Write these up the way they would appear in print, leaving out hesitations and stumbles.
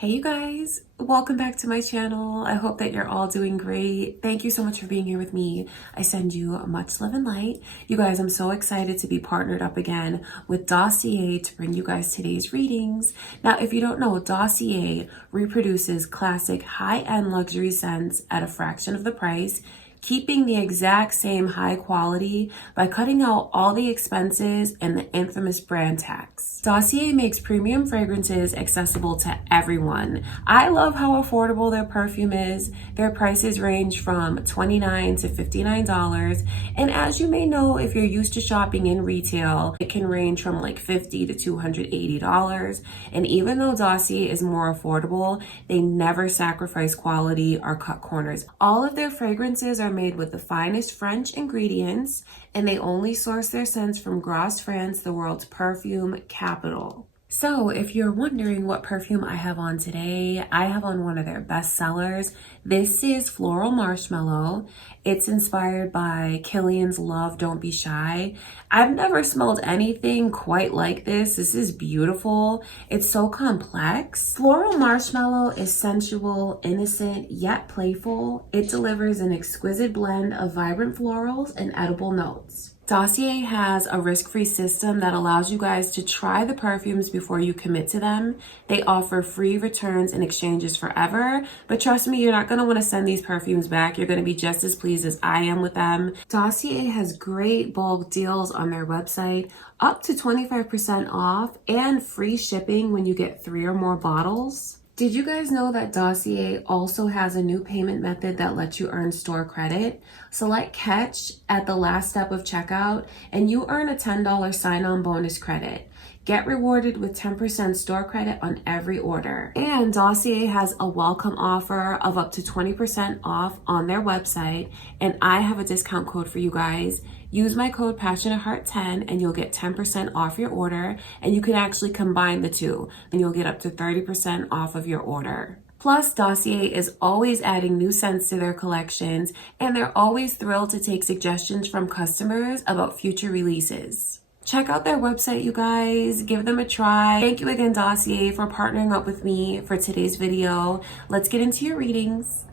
Hey you guys, welcome back to my channel. I hope that you're all doing great. Thank you so much for being here with me. I send you much love and light. You guys, I'm so excited to be partnered up again with Dossier to bring you guys today's readings. Now, if you don't know, Dossier reproduces classic high-end luxury scents at a fraction of the price, keeping the exact same high quality by cutting out all the expenses and the infamous brand tax. Dossier makes premium fragrances accessible to everyone. I love how affordable their perfume is. Their prices range from $29 to $59. And as you may know, if you're used to shopping in retail, it can range from like $50 to $280. And even though Dossier is more affordable, they never sacrifice quality or cut corners. All of their fragrances are made with the finest French ingredients, and they only source their scents from Grasse, France, the world's perfume capital. So if you're wondering what perfume I have on today, I have on one of their best sellers. This is Floral Marshmallow. It's inspired by Killian's Love Don't Be Shy. I've never smelled anything quite like this. This is beautiful. It's so complex. Floral Marshmallow is sensual, innocent, yet playful. It delivers an exquisite blend of vibrant florals and edible notes. Dossier has a risk-free system that allows you guys to try the perfumes before you commit to them. They offer free returns and exchanges forever, but trust me, you're not going to want to send these perfumes back. You're going to be just as pleased as I am with them. Dossier has great bulk deals on their website, up to 25% off and free shipping when you get 3 or more bottles. Did you guys know that Dossier also has a new payment method that lets you earn store credit? Select Catch at the last step of checkout and you earn a $10 sign-on bonus credit. Get rewarded with 10% store credit on every order. And Dossier has a welcome offer of up to 20% off on their website, and I have a discount code for you guys. Use my code PassionateHeart10 and you'll get 10% off your order, and you can actually combine the two and you'll get up to 30% off of your order. Plus, Dossier is always adding new scents to their collections, and they're always thrilled to take suggestions from customers about future releases. Check out their website, you guys. Give them a try. Thank you again, Dossier, for partnering up with me for today's video. Let's get into your readings.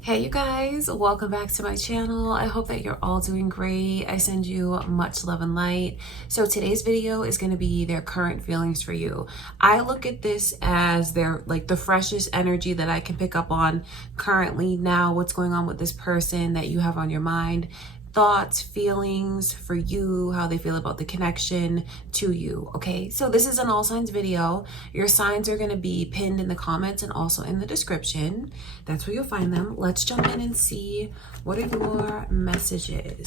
Hey you guys, welcome back to my channel. I hope that you're all doing great. I send you much love and light. So today's video is going to be their current feelings for you. I look at this as their the freshest energy that I can pick up on currently now, what's going on with this person that you have on your mind. Thoughts, feelings for you, how they feel about the connection to you. Okay, so this is an all signs video. Your signs are going to be pinned in the comments and also in the description. That's where you'll find them. Let's jump in and see what are your messages.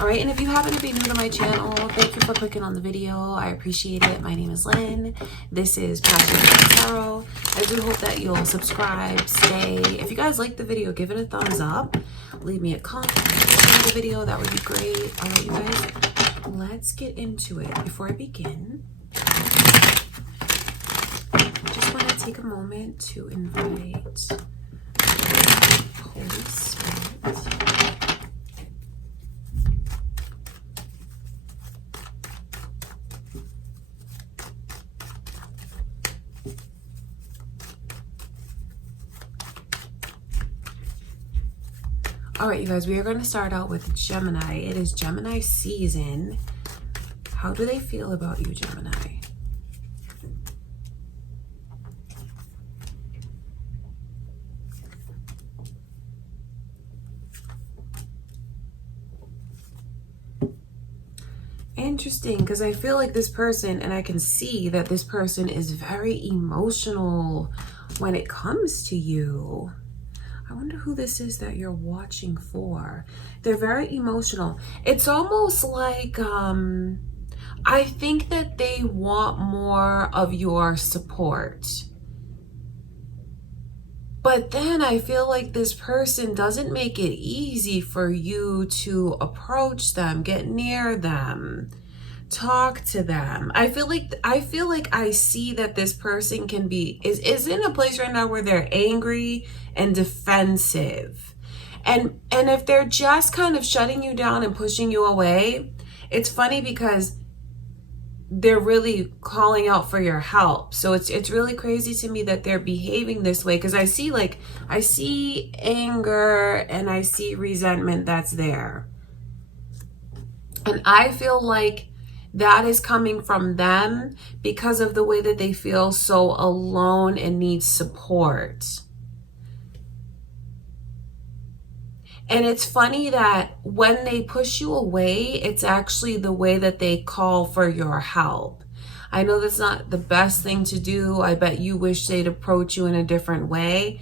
All right, and if you happen to be new to my channel, thank you for clicking on the video. I appreciate it. My name is Lynn. This is Passionate Tarot. I do hope that you'll subscribe, stay. If you guys like the video, give it a thumbs up. Leave me a comment, share the video. That would be great. All right, you guys, let's get into it. Before I begin, I just want to take a moment to invite Holy Spirit. All right, you guys, we are going to start out with Gemini. It is Gemini season. How do they feel about you, Gemini? Interesting, because I feel like this person, and I can see that this person is very emotional when it comes to you. I wonder who this is that you're watching for. They're very emotional. It's almost like, I think that they want more of your support. But then I feel like this person doesn't make it easy for you to approach them, get near them, talk to them. I feel like I see that this person can be is in a place right now where they're angry and defensive. And if they're just kind of shutting you down and pushing you away, it's funny because they're really calling out for your help. So it's really crazy to me that they're behaving this way, because I see anger and I see resentment that's there. And I feel like that is coming from them because of the way that they feel so alone and need support. And it's funny that when they push you away, it's actually the way that they call for your help. I know that's not the best thing to do. I bet you wish they'd approach you in a different way.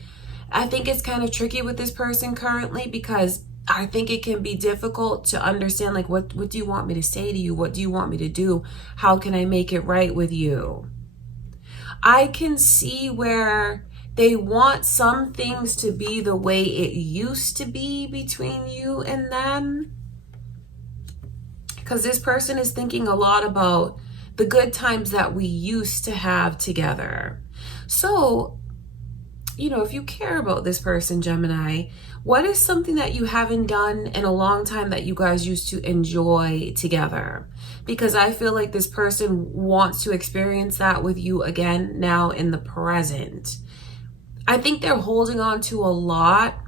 I think it's kind of tricky with this person currently, because I think it can be difficult to understand, like, what do you want me to say to you? What do you want me to do? How can I make it right with you? I can see where they want some things to be the way it used to be between you and them. Because this person is thinking a lot about the good times that we used to have together. So, you know, if you care about this person, Gemini, what is something that you haven't done in a long time that you guys used to enjoy together? Because I feel like this person wants to experience that with you again now in the present. I think they're holding on to a lot,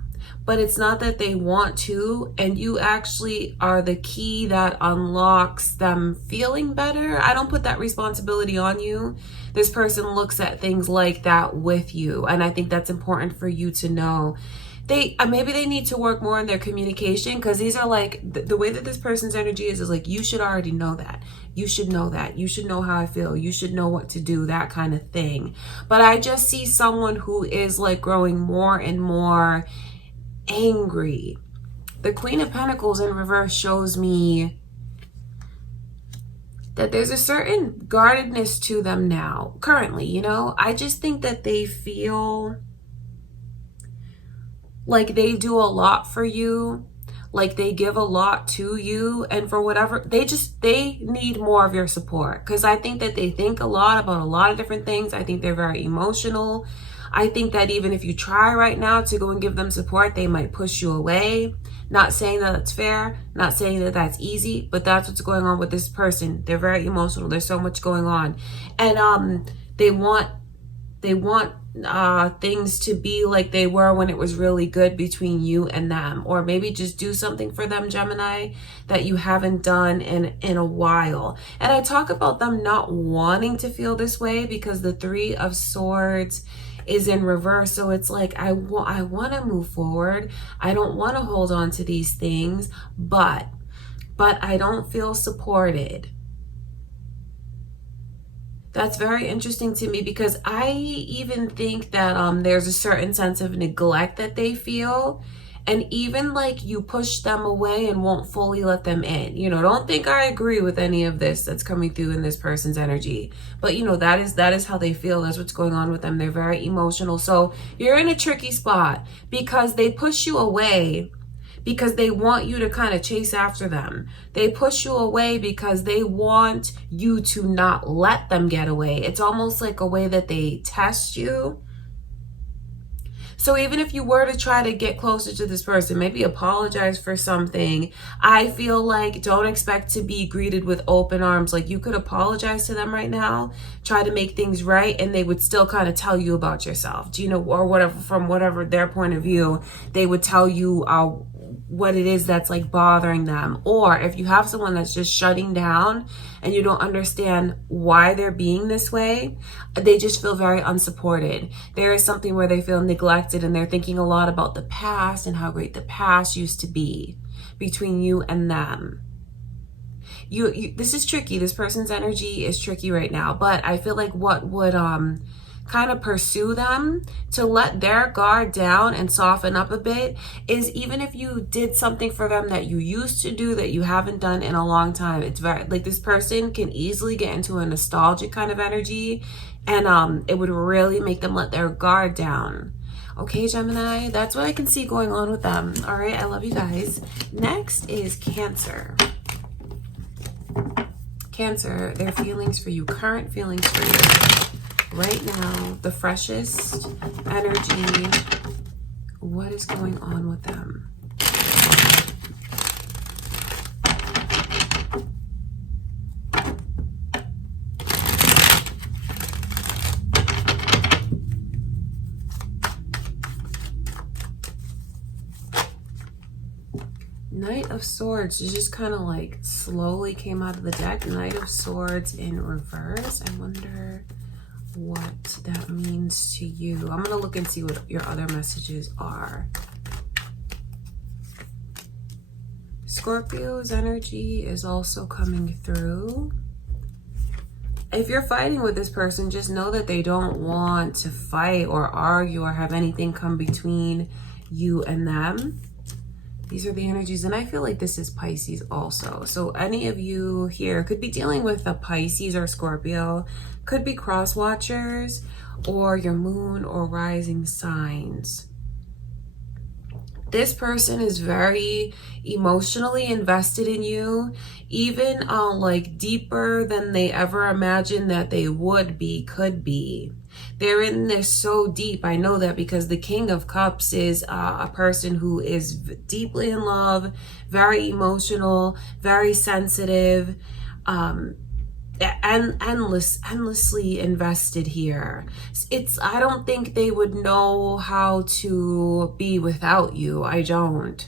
but it's not that they want to, and you actually are the key that unlocks them feeling better. I don't put that responsibility on you. This person looks at things like that with you, and I think that's important for you to know. Maybe they need to work more on their communication, because these are like, the way that this person's energy is like, you should already know that. You should know that. You should know how I feel. You should know what to do, that kind of thing. But I just see someone who is like growing more and more angry. The Queen of Pentacles in reverse shows me that there's a certain guardedness to them now, currently, you know? I just think that they feel like they do a lot for you, like they give a lot to you, and for whatever, they need more of your support. Because I think that they think a lot about a lot of different things. I think they're very emotional. I think that even if you try right now to go and give them support, they might push you away. Not saying that it's fair, not saying that that's easy, but that's what's going on with this person. They're very emotional. There's so much going on. And they want things to be like they were when it was really good between you and them. Or maybe just do something for them, Gemini, that you haven't done in a while. And I talk about them not wanting to feel this way because the Three of Swords is in reverse. So it's like, I want to move forward. I don't want to hold on to these things, but I don't feel supported. That's very interesting to me, because I even think that there's a certain sense of neglect that they feel. And even like you push them away and won't fully let them in. You know, don't think I agree with any of this that's coming through in this person's energy. But you know, that is how they feel. That's what's going on with them. They're very emotional. So you're in a tricky spot because they push you away because they want you to kind of chase after them. They push you away because they want you to not let them get away. It's almost like a way that they test you. So even if you were to try to get closer to this person, maybe apologize for something, I feel like don't expect to be greeted with open arms. Like you could apologize to them right now, try to make things right, and they would still kind of tell you about yourself. Do you know, or whatever, from whatever their point of view, they would tell you what it is that's like bothering them. Or if you have someone that's just shutting down and you don't understand why they're being this way, they just feel very unsupported. There is something where they feel neglected and they're thinking a lot about the past and how great the past used to be between you and them. This is tricky. This person's energy is tricky right now, but I feel like what would kind of pursue them to let their guard down and soften up a bit is, even if you did something for them that you used to do that you haven't done in a long time, it's very like this person can easily get into a nostalgic kind of energy, and it would really make them let their guard down. Okay, Gemini, that's what I can see going on with them. All right, I love you guys. Next is Cancer. Cancer, their feelings for you, current feelings for you right now, the freshest energy. What is going on with them? Knight of Swords just kind of like slowly came out of the deck. Knight of Swords in reverse. I wonder what that means to you. I'm going to look and see what your other messages are. Scorpio's energy is also coming through. If you're fighting with this person, just know that they don't want to fight or argue or have anything come between you and them. These are the energies, and I feel like this is Pisces also. So any of you here could be dealing with a Pisces or Scorpio, could be cross watchers or your moon or rising signs. This person is very emotionally invested in you, even like deeper than they ever imagined that they would be, could be. They're in this so deep. I know that because the King of Cups is a person who is deeply in love, very emotional, very sensitive, and endlessly invested here. I don't think they would know how to be without you. I don't.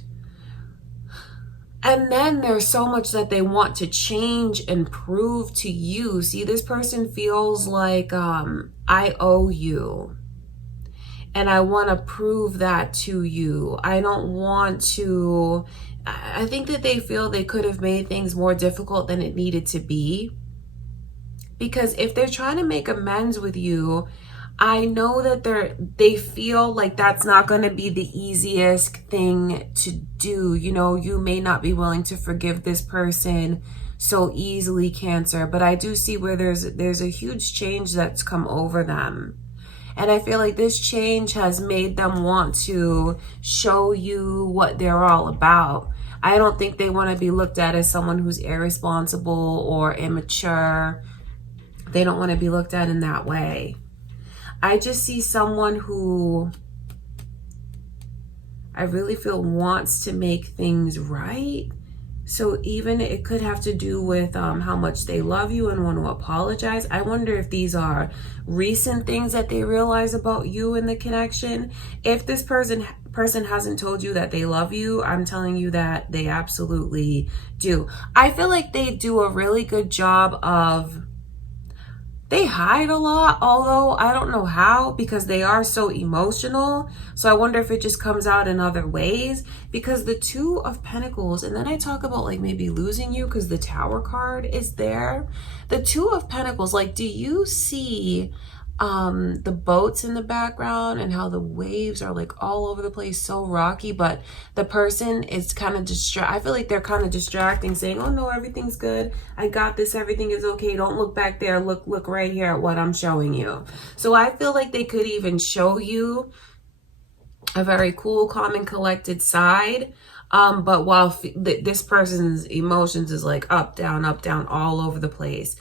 And then there's so much that they want to change and prove to you. See, this person feels like I owe you. And I want to prove that to you. I don't want to... I think that they feel they could have made things more difficult than it needed to be. Because if they're trying to make amends with you, I know that they feel like that's not going to be the easiest thing to do. You know, you may not be willing to forgive this person so easily, Cancer, but I do see where there's a huge change that's come over them. And I feel like this change has made them want to show you what they're all about. I don't think they want to be looked at as someone who's irresponsible or immature. They don't want to be looked at in that way. I just see someone who I really feel wants to make things right. So even it could have to do with how much they love you and want to apologize. I wonder if these are recent things that they realize about you in the connection. If this person hasn't told you that they love you, I'm telling you that they absolutely do. I feel like they do a really good job of... They hide a lot, although I don't know how, because they are so emotional. So I wonder if it just comes out in other ways, because the Two of Pentacles, and then I talk about like maybe losing you because the Tower card is there. The Two of Pentacles, like, do you see the boats in the background and how the waves are like all over the place, so rocky, but the person is kind of I feel like they're kind of distracting, saying, oh no, everything's good, I got this, everything is okay, don't look back there, look right here at what I'm showing you. So I feel like they could even show you a very cool, calm, and collected side, but while this person's emotions is like up, down, all over the place.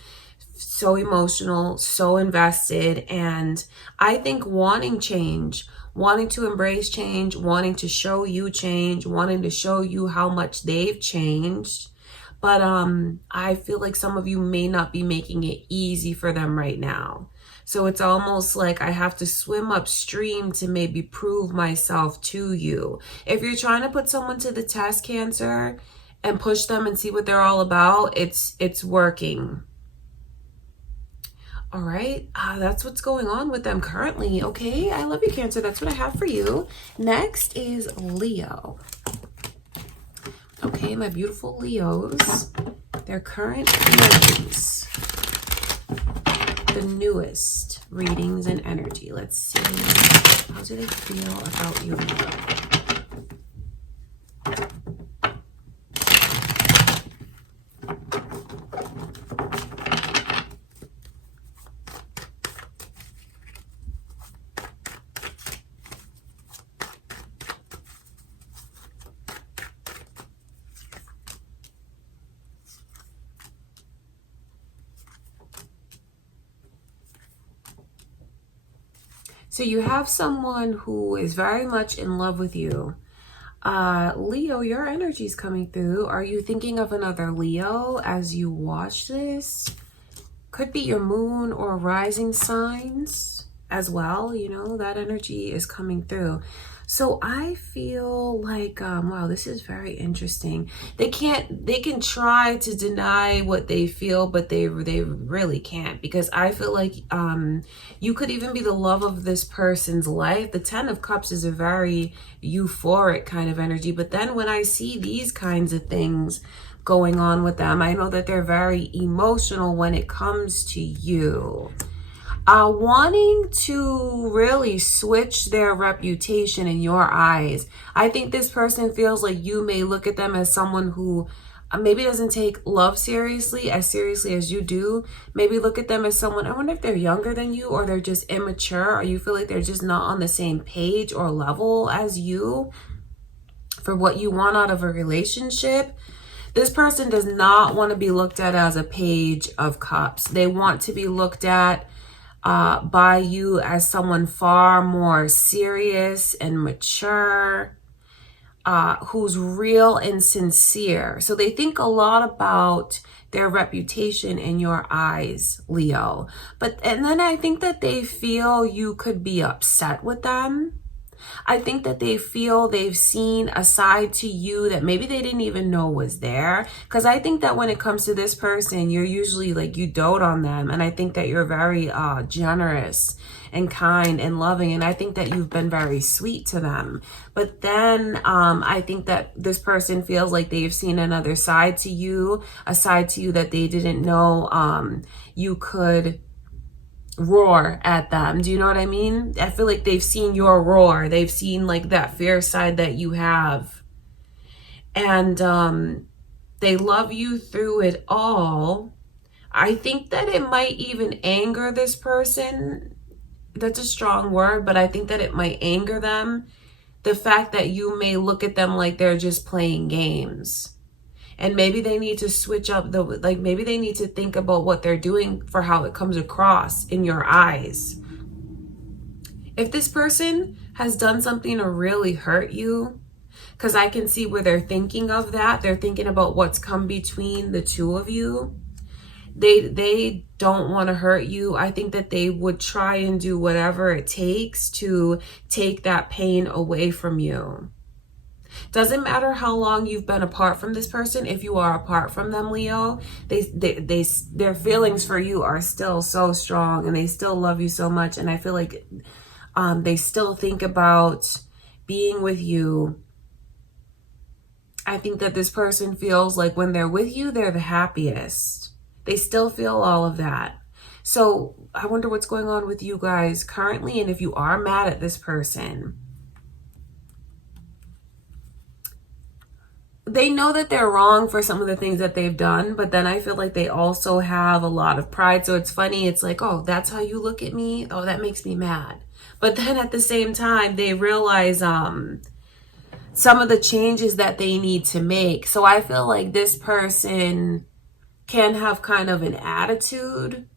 So emotional, so invested, and I think wanting change, wanting to embrace change, wanting to show you change, wanting to show you how much they've changed. But I feel like some of you may not be making it easy for them right now. So it's almost like I have to swim upstream to maybe prove myself to you. If you're trying to put someone to the test, Cancer, and push them and see what they're all about, it's working. All right, that's what's going on with them currently. Okay, I love you, Cancer. That's what I have for you. Next is Leo. Okay, my beautiful Leos. Their current energies. The newest readings and energy. Let's see. How do they feel about you, Leo? So you have someone who is very much in love with you. Leo, your energy is coming through. Are you thinking of another Leo as you watch this? Could be your moon or rising signs as well. You know, that energy is coming through. So I feel like, wow, this is very interesting. They can try to deny what they feel, but they really can't, because I feel like you could even be the love of this person's life. The 10 of Cups is a very euphoric kind of energy. But then when I see these kinds of things going on with them, I know that they're very emotional when it comes to you. Wanting to really switch their reputation in your eyes. I think this person feels like you may look at them as someone who maybe doesn't take love seriously as you do. Maybe look at them as someone, I wonder if they're younger than you, or they're just immature, or you feel like they're just not on the same page or level as you for what you want out of a relationship. This person does not want to be looked at as a page of cups. They want to be looked at by you as someone far more serious and mature, who's real and sincere. So they think a lot about their reputation in your eyes, Leo. And then I think that they feel you could be upset with them. I think that they feel they've seen a side to you that maybe they didn't even know was there. Because I think that when it comes to this person, you're usually like, you dote on them. And I think that you're very generous and kind and loving. And I think that you've been very sweet to them. But then I think that this person feels like they've seen another side to you, a side to you that they didn't know you could roar at them. Do you know what I mean? I feel like they've seen your roar. They've seen like that fierce side that you have. And they love you through it all. I think that it might even anger this person. That's a strong word, but I think that it might anger them. The fact that you may look at them like they're just playing games. And maybe they need to switch up maybe they need to think about what they're doing for how it comes across in your eyes. If this person has done something to really hurt you, because I can see where they're thinking of that. They're thinking about what's come between the two of you. They don't want to hurt you. I think that they would try and do whatever it takes to take that pain away from you. Doesn't matter how long you've been apart from this person. If you are apart from them, Leo, their feelings for you are still so strong, and they still love you so much. And I feel like they still think about being with you. I think that this person feels like when they're with you, they're the happiest. They still feel all of that. So I wonder what's going on with you guys currently, and if you are mad at this person. They know that they're wrong for some of the things that they've done, but then I feel like they also have a lot of pride. So it's funny. It's like, oh, that's how you look at me? Oh, that makes me mad. But then at the same time, they realize some of the changes that they need to make. So I feel like this person can have kind of an attitude,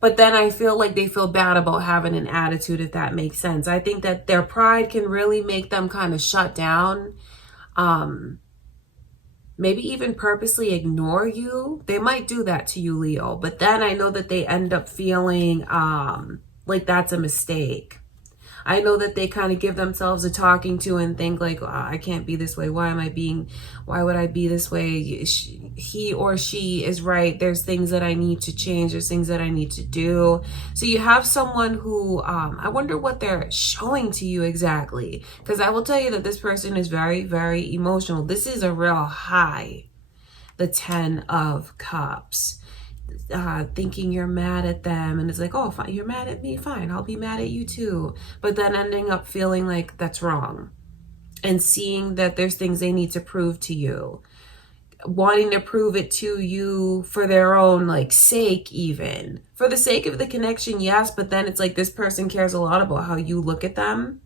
but then I feel like they feel bad about having an attitude, if that makes sense. I think that their pride can really make them kind of shut down. Maybe even purposely ignore you. They might do that to you, Leo. But then I know that they end up feeling like that's a mistake. I know that they kind of give themselves a talking to and think like, oh, I can't be this way. Why would I be this way? He or she is right. There's things that I need to change. There's things that I need to do. So you have someone who, I wonder what they're showing to you exactly. Because I will tell you that this person is very, very emotional. This is a real high, the 10 of Cups. Thinking you're mad at them, and it's like, oh, fine, you're mad at me, fine, I'll be mad at you too. But then ending up feeling like that's wrong, and seeing that there's things they need to prove to you, wanting to prove it to you for their own sake, even for the sake of the connection, yes. But then it's like this person cares a lot about how you look at them.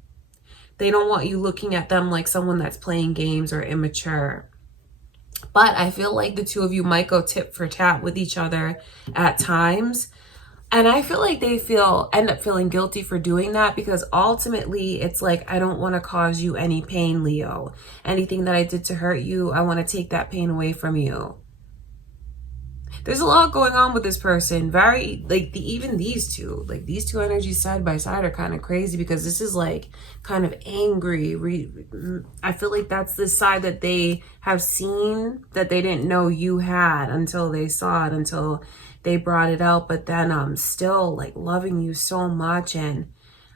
They don't want you looking at them like someone that's playing games or immature. But I feel like the two of you might go tit for tat with each other at times. And I feel like they end up feeling guilty for doing that, because ultimately it's like, I don't want to cause you any pain, Leo. Anything that I did to hurt you, I want to take that pain away from you. There's a lot going on with this person. Very, like, even these two, like, these two energies side by side are kind of crazy, because this is like kind of angry. I feel like that's the side that they have seen that they didn't know you had until they saw it, until they brought it out. But then still like loving you so much. And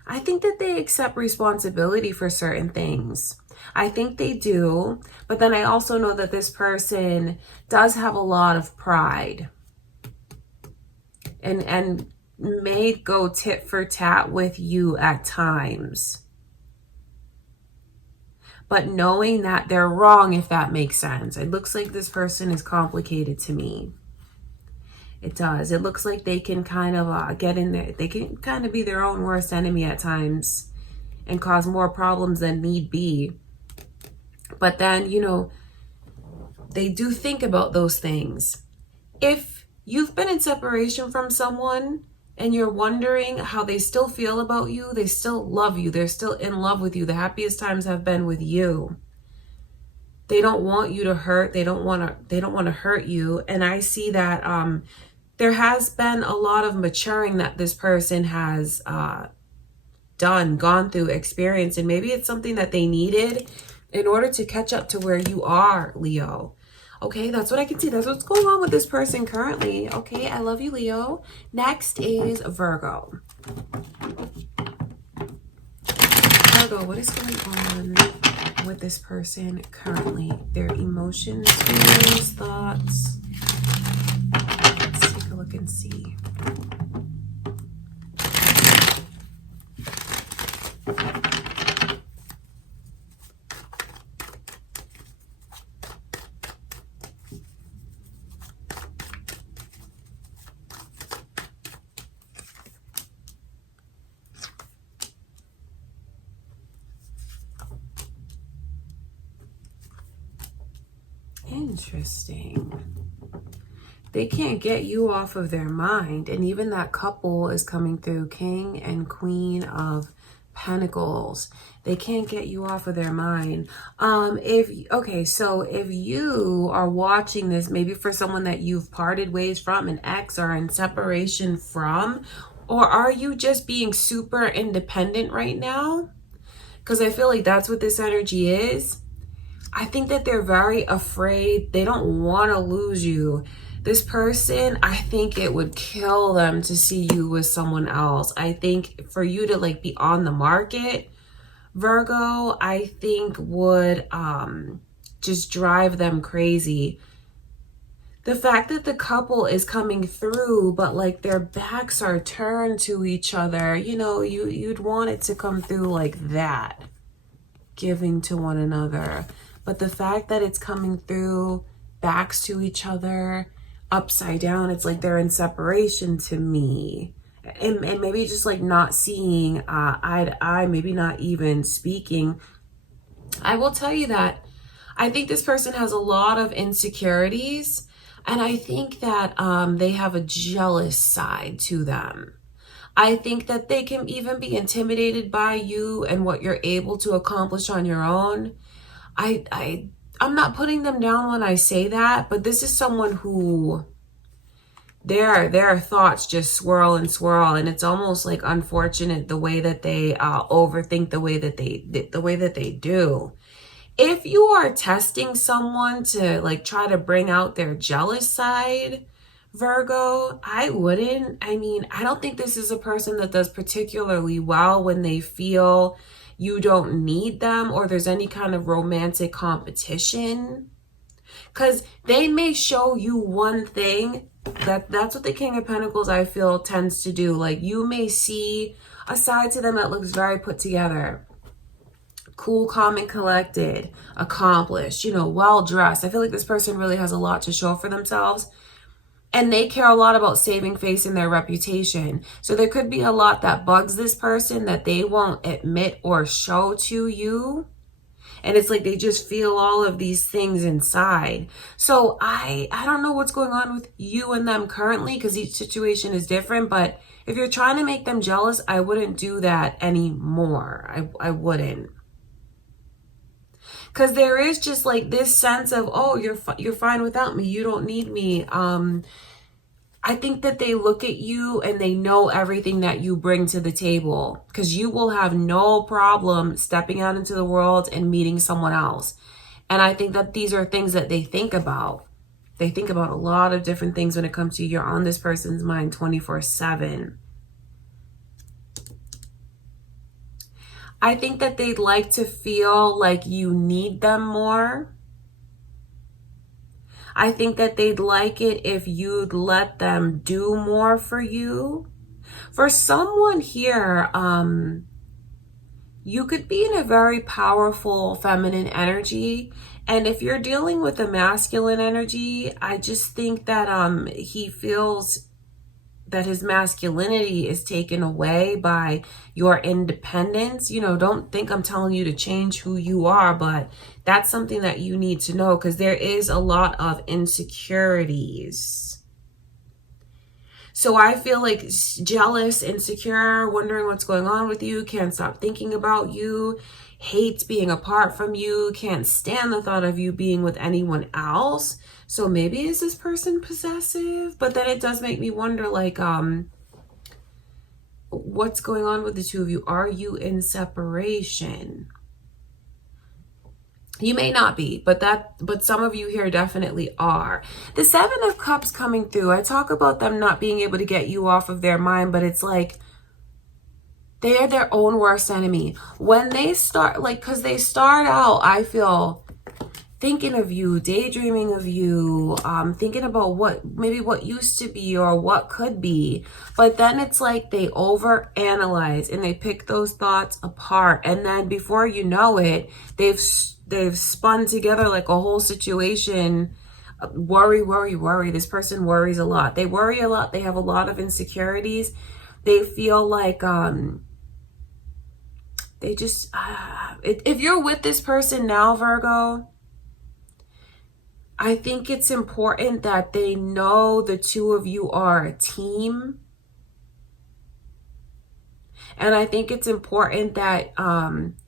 I think that they accept responsibility for certain things. I think they do. But then I also know that this person does have a lot of pride and may go tit for tat with you at times. But knowing that they're wrong, if that makes sense. It looks like this person is complicated to me. It does. It looks like they can kind of get in there. They can kind of be their own worst enemy at times and cause more problems than need be. But then, you know, they do think about those things. If you've been in separation from someone and you're wondering how they still feel about you, they still love you, they're still in love with you, the happiest times have been with you. They don't want you to hurt. They don't want to hurt you. And I see that there has been a lot of maturing that this person has gone through, experienced, and maybe it's something that they needed in order to catch up to where you are, Leo. Okay, that's what I can see. That's what's going on with this person currently. Okay, I love you, Leo. Next is Virgo. Virgo, what is going on with this person currently? Their emotions, feelings, thoughts. Let's take a look and see. Interesting. They can't get you off of their mind. And even that couple is coming through, King and Queen of Pentacles. They can't get you off of their mind. So if you are watching this, maybe for someone that you've parted ways from, an ex, or in separation from, or are you just being super independent right now? Because I feel like that's what this energy is. I think that they're very afraid. They don't want to lose you. This person, I think it would kill them to see you with someone else. I think for you to like be on the market, Virgo, I think would just drive them crazy. The fact that the couple is coming through, but like their backs are turned to each other, you know, you'd want it to come through like that, giving to one another. But the fact that it's coming through backs to each other, upside down, it's like they're in separation to me. And maybe just like not seeing eye to eye, maybe not even speaking. I will tell you that I think this person has a lot of insecurities. And I think that they have a jealous side to them. I think that they can even be intimidated by you and what you're able to accomplish on your own. I'm not putting them down when I say that, but this is someone who their thoughts just swirl and swirl, and it's almost like unfortunate the way that they overthink the way that they do. If you are testing someone to like try to bring out their jealous side, Virgo, I wouldn't. I mean, I don't think this is a person that does particularly well when they feel you don't need them or there's any kind of romantic competition. Because they may show you one thing. That's what the King of Pentacles, I feel, tends to do. Like, you may see a side to them that looks very put together. Cool, calm, and collected. Accomplished, you know, well-dressed. I feel like this person really has a lot to show for themselves. And they care a lot about saving face and their reputation. So there could be a lot that bugs this person that they won't admit or show to you. And it's like they just feel all of these things inside. So I don't know what's going on with you and them currently, because each situation is different. But if you're trying to make them jealous, I wouldn't do that anymore. I wouldn't. Because there is just like this sense of, oh, you're fine without me. You don't need me. I think that they look at you and they know everything that you bring to the table, because you will have no problem stepping out into the world and meeting someone else. And I think that these are things that they think about. They think about a lot of different things when it comes to you. You're on this person's mind 24/7. I think that they'd like to feel like you need them more. I think that they'd like it if you'd let them do more for you. For someone here, you could be in a very powerful feminine energy. And if you're dealing with a masculine energy, I just think that he feels that his masculinity is taken away by your independence. You know, don't think I'm telling you to change who you are, but that's something that you need to know, because there is a lot of insecurities. So I feel like jealous, insecure, wondering what's going on with you, can't stop thinking about you, hates being apart from you, can't stand the thought of you being with anyone else. So maybe is this person possessive? But then it does make me wonder, like, what's going on with the two of you? Are you in separation? You may not be, but some of you here definitely are. The Seven of Cups coming through, I talk about them not being able to get you off of their mind, but it's like they are their own worst enemy. When they start, like, because they start out, I feel, thinking of you, daydreaming of you, thinking about what used to be or what could be. But then it's like they overanalyze and they pick those thoughts apart. And then before you know it, they've spun together like a whole situation. Worry. This person worries a lot. They worry a lot. They have a lot of insecurities. They feel like they just if you're with this person now, Virgo, I think it's important that they know the two of you are a team. And I think it's important that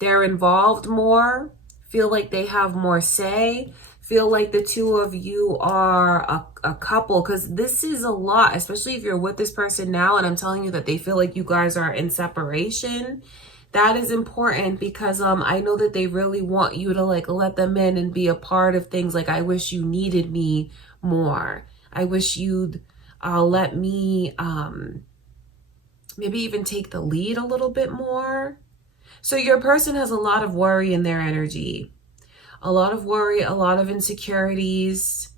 they're involved more, feel like they have more say, feel like the two of you are a couple, because this is a lot, especially if you're with this person now and I'm telling you that they feel like you guys are in separation. That is important, because I know that they really want you to, like, let them in and be a part of things. Like, I wish you needed me more. I wish you'd let me maybe even take the lead a little bit more. So your person has a lot of worry in their energy. A lot of worry, a lot of insecurities.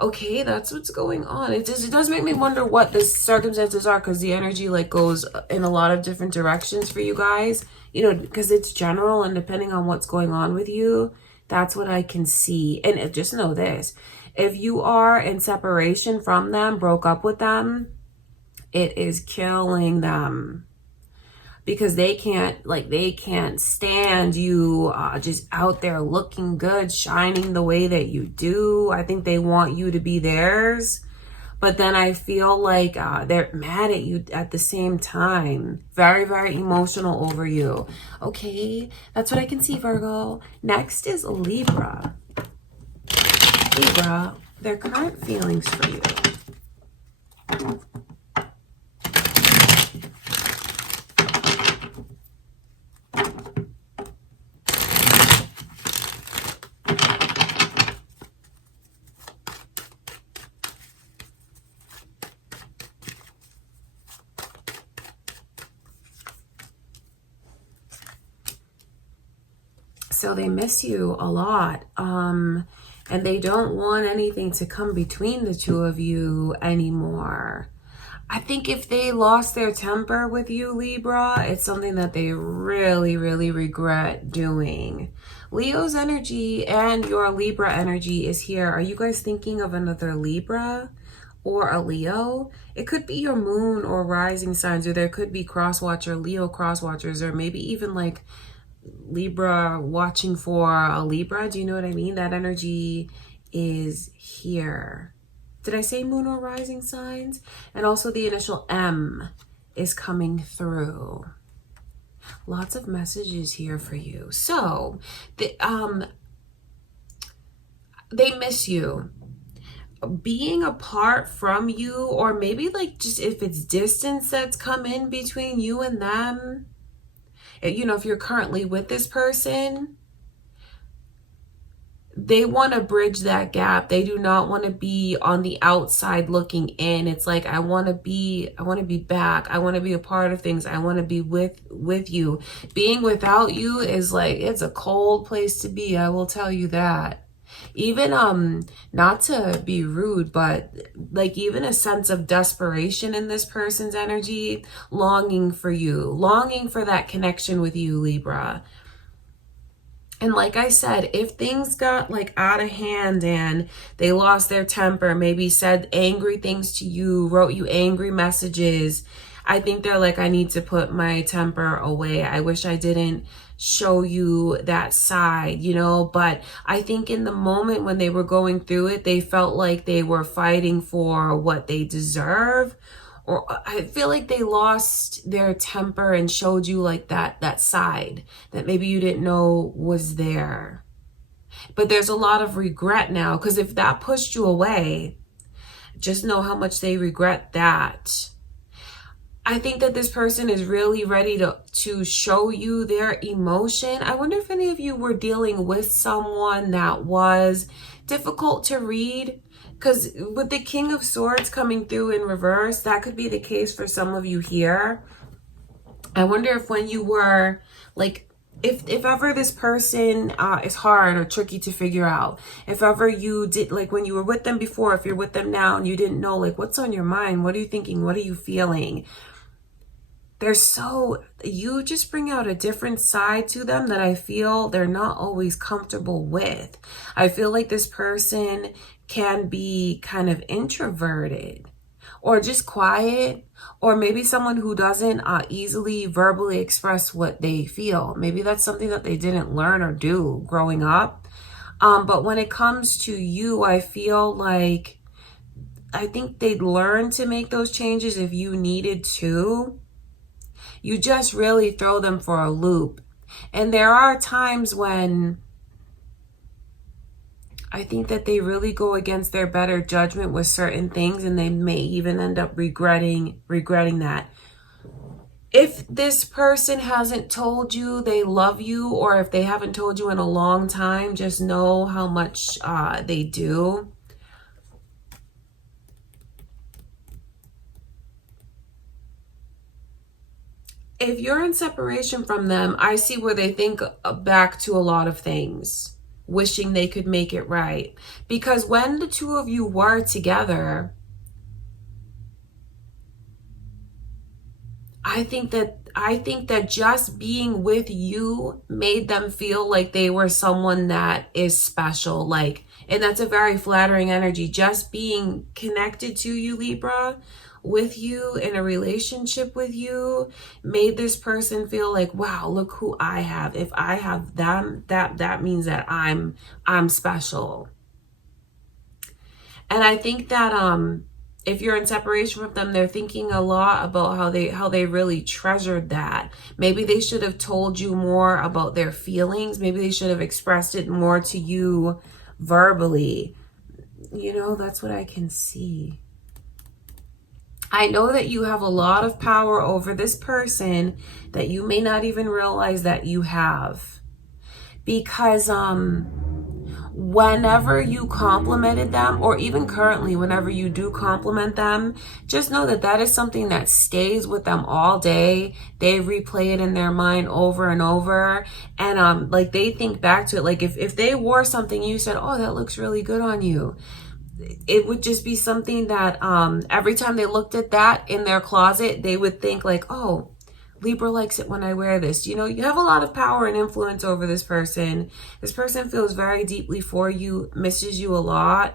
Okay, that's what's going on. It does make me wonder what the circumstances are, because the energy, like, goes in a lot of different directions for you guys, you know, because it's general, and depending on what's going on with you, that's what I can see. And just know this, if you are in separation from them, broke up with them, it is killing them, because they can't stand you just out there looking good, shining the way that you do. I think they want you to be theirs, but then I feel like they're mad at you at the same time. Very, very emotional over you. Okay, that's what I can see, Virgo. Next is Libra. Libra, their current feelings for you. So they miss you a lot, and they don't want anything to come between the two of you anymore. I think if they lost their temper with you, Libra, it's something that they really, really regret doing. Leo's energy and your Libra energy is here. Are you guys thinking of another Libra or a Leo? It could be your moon or rising signs, or there could be cross-watcher, Leo cross-watchers, or maybe even like Libra watching for a Libra. Do you know what I mean? That energy is here. Did I say moon or rising signs? And also the initial M is coming through. Lots of messages here for you. So they miss you. being apart from you, or maybe like just if it's distance that's come in between you and them, you know, if you're currently with this person, they want to bridge that gap. They do not want to be on the outside looking in. It's like, I want to be back. I want to be a part of things. I want to be with you. Being without you is like, it's a cold place to be. I will tell you that. Even, not to be rude, but like even a sense of desperation in this person's energy, longing for you, longing for that connection with you, Libra. And like I said, if things got like out of hand and they lost their temper, maybe said angry things to you, wrote you angry messages, I think they're like, I need to put my temper away. I wish I didn't show you that side, you know. But I think in the moment when they were going through it, they felt like they were fighting for what they deserve. Or I feel like they lost their temper and showed you like that side that maybe you didn't know was there. But there's a lot of regret now, because if that pushed you away, just know how much they regret that. I think that this person is really ready to show you their emotion. I wonder if any of you were dealing with someone that was difficult to read. Because with the King of Swords coming through in reverse, that could be the case for some of you here. I wonder if when you were, like, if ever this person is hard or tricky to figure out, if ever you did, like when you were with them before, if you're with them now and you didn't know, like, what's on your mind? What are you thinking? What are you feeling? You just bring out a different side to them that I feel they're not always comfortable with. I feel like this person can be kind of introverted or just quiet, or maybe someone who doesn't easily verbally express what they feel. Maybe that's something that they didn't learn or do growing up. But when it comes to you, I feel like I think they'd learn to make those changes if you needed to. You just really throw them for a loop. And there are times when I think that they really go against their better judgment with certain things, and they may even end up regretting that. If this person hasn't told you they love you, or if they haven't told you in a long time, just know how much they do. If you're in separation from them, I see where they think back to a lot of things, wishing they could make it right. Because when the two of you were together, I think that just being with you made them feel like they were someone that is special. Like, and that's a very flattering energy. Just being connected to you, Libra, with you, in a relationship with you, made this person feel like, wow, look who I have. If I have them, that means that I'm special. And I think that if you're in separation from them, they're thinking a lot about how they really treasured that. Maybe they should have told you more about their feelings. Maybe they should have expressed it more to you verbally. You know, that's what I can see. I know that you have a lot of power over this person that you may not even realize that you have. Because whenever you complimented them, or even currently whenever you do compliment them, just know that that is something that stays with them all day. They replay it in their mind over and over, and like they think back to it. Like if they wore something, you said, oh, that looks really good on you, it would just be something that every time they looked at that in their closet, they would think like, oh, Libra likes it when I wear this. You know, you have a lot of power and influence over this person. This person feels very deeply for you, misses you a lot.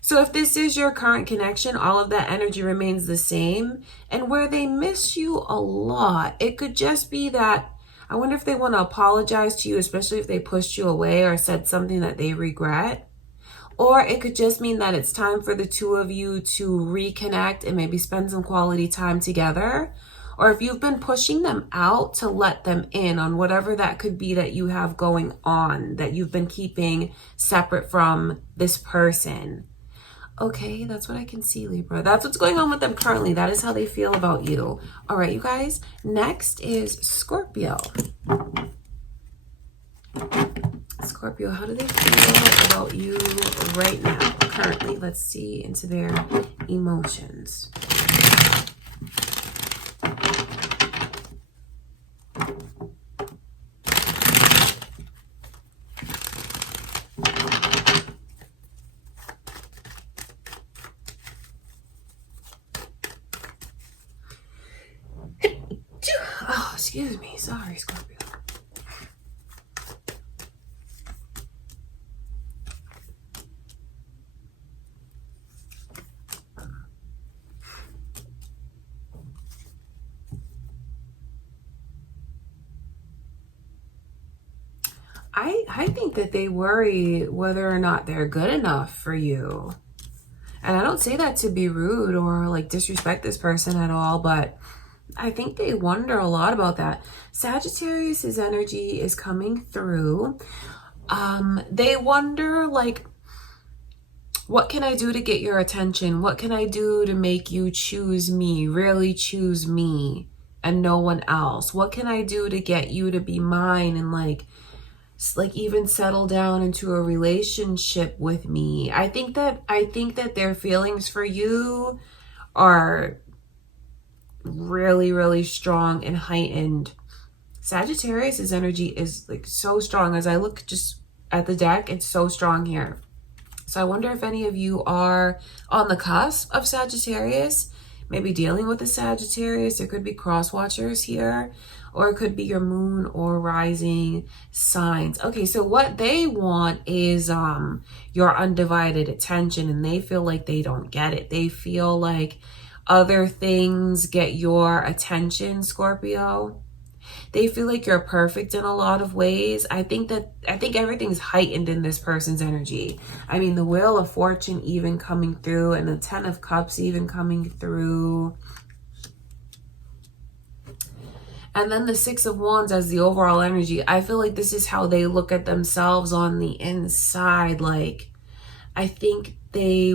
So if this is your current connection, all of that energy remains the same. And where they miss you a lot, it could just be that, I wonder if they want to apologize to you, especially if they pushed you away or said something that they regret. Or it could just mean that it's time for the two of you to reconnect and maybe spend some quality time together. Or if you've been pushing them out, to let them in on whatever that could be that you have going on, that you've been keeping separate from this person. Okay, that's what I can see, Libra. That's what's going on with them currently. That is how they feel about you. All right, you guys. Next is Scorpio. Scorpio, how do they feel about you right now, currently? Let's see into their emotions. Oh, excuse me. Sorry, Scorpio. I think that they worry whether or not they're good enough for you. And I don't say that to be rude or like disrespect this person at all, but I think they wonder a lot about that. Sagittarius's energy is coming through. They wonder, like, what can I do to get your attention? What can I do to make you choose me, really choose me and no one else? What can I do to get you to be mine and like even settle down into a relationship with me? I think that their feelings for you are really, really strong and heightened. Sagittarius's energy is like so strong. As I look just at the deck, it's so strong here. So I wonder if any of you are on the cusp of Sagittarius, maybe dealing with a Sagittarius. There could be cross watchers here, or it could be your moon or rising signs. Okay, so what they want is your undivided attention, and they feel like they don't get it. They feel like other things get your attention, Scorpio. They feel like you're perfect in a lot of ways. I think everything's heightened in this person's energy. I mean, the Wheel of Fortune even coming through, and the Ten of Cups even coming through. And then the Six of Wands as the overall energy. I feel like this is how they look at themselves on the inside. Like, I think they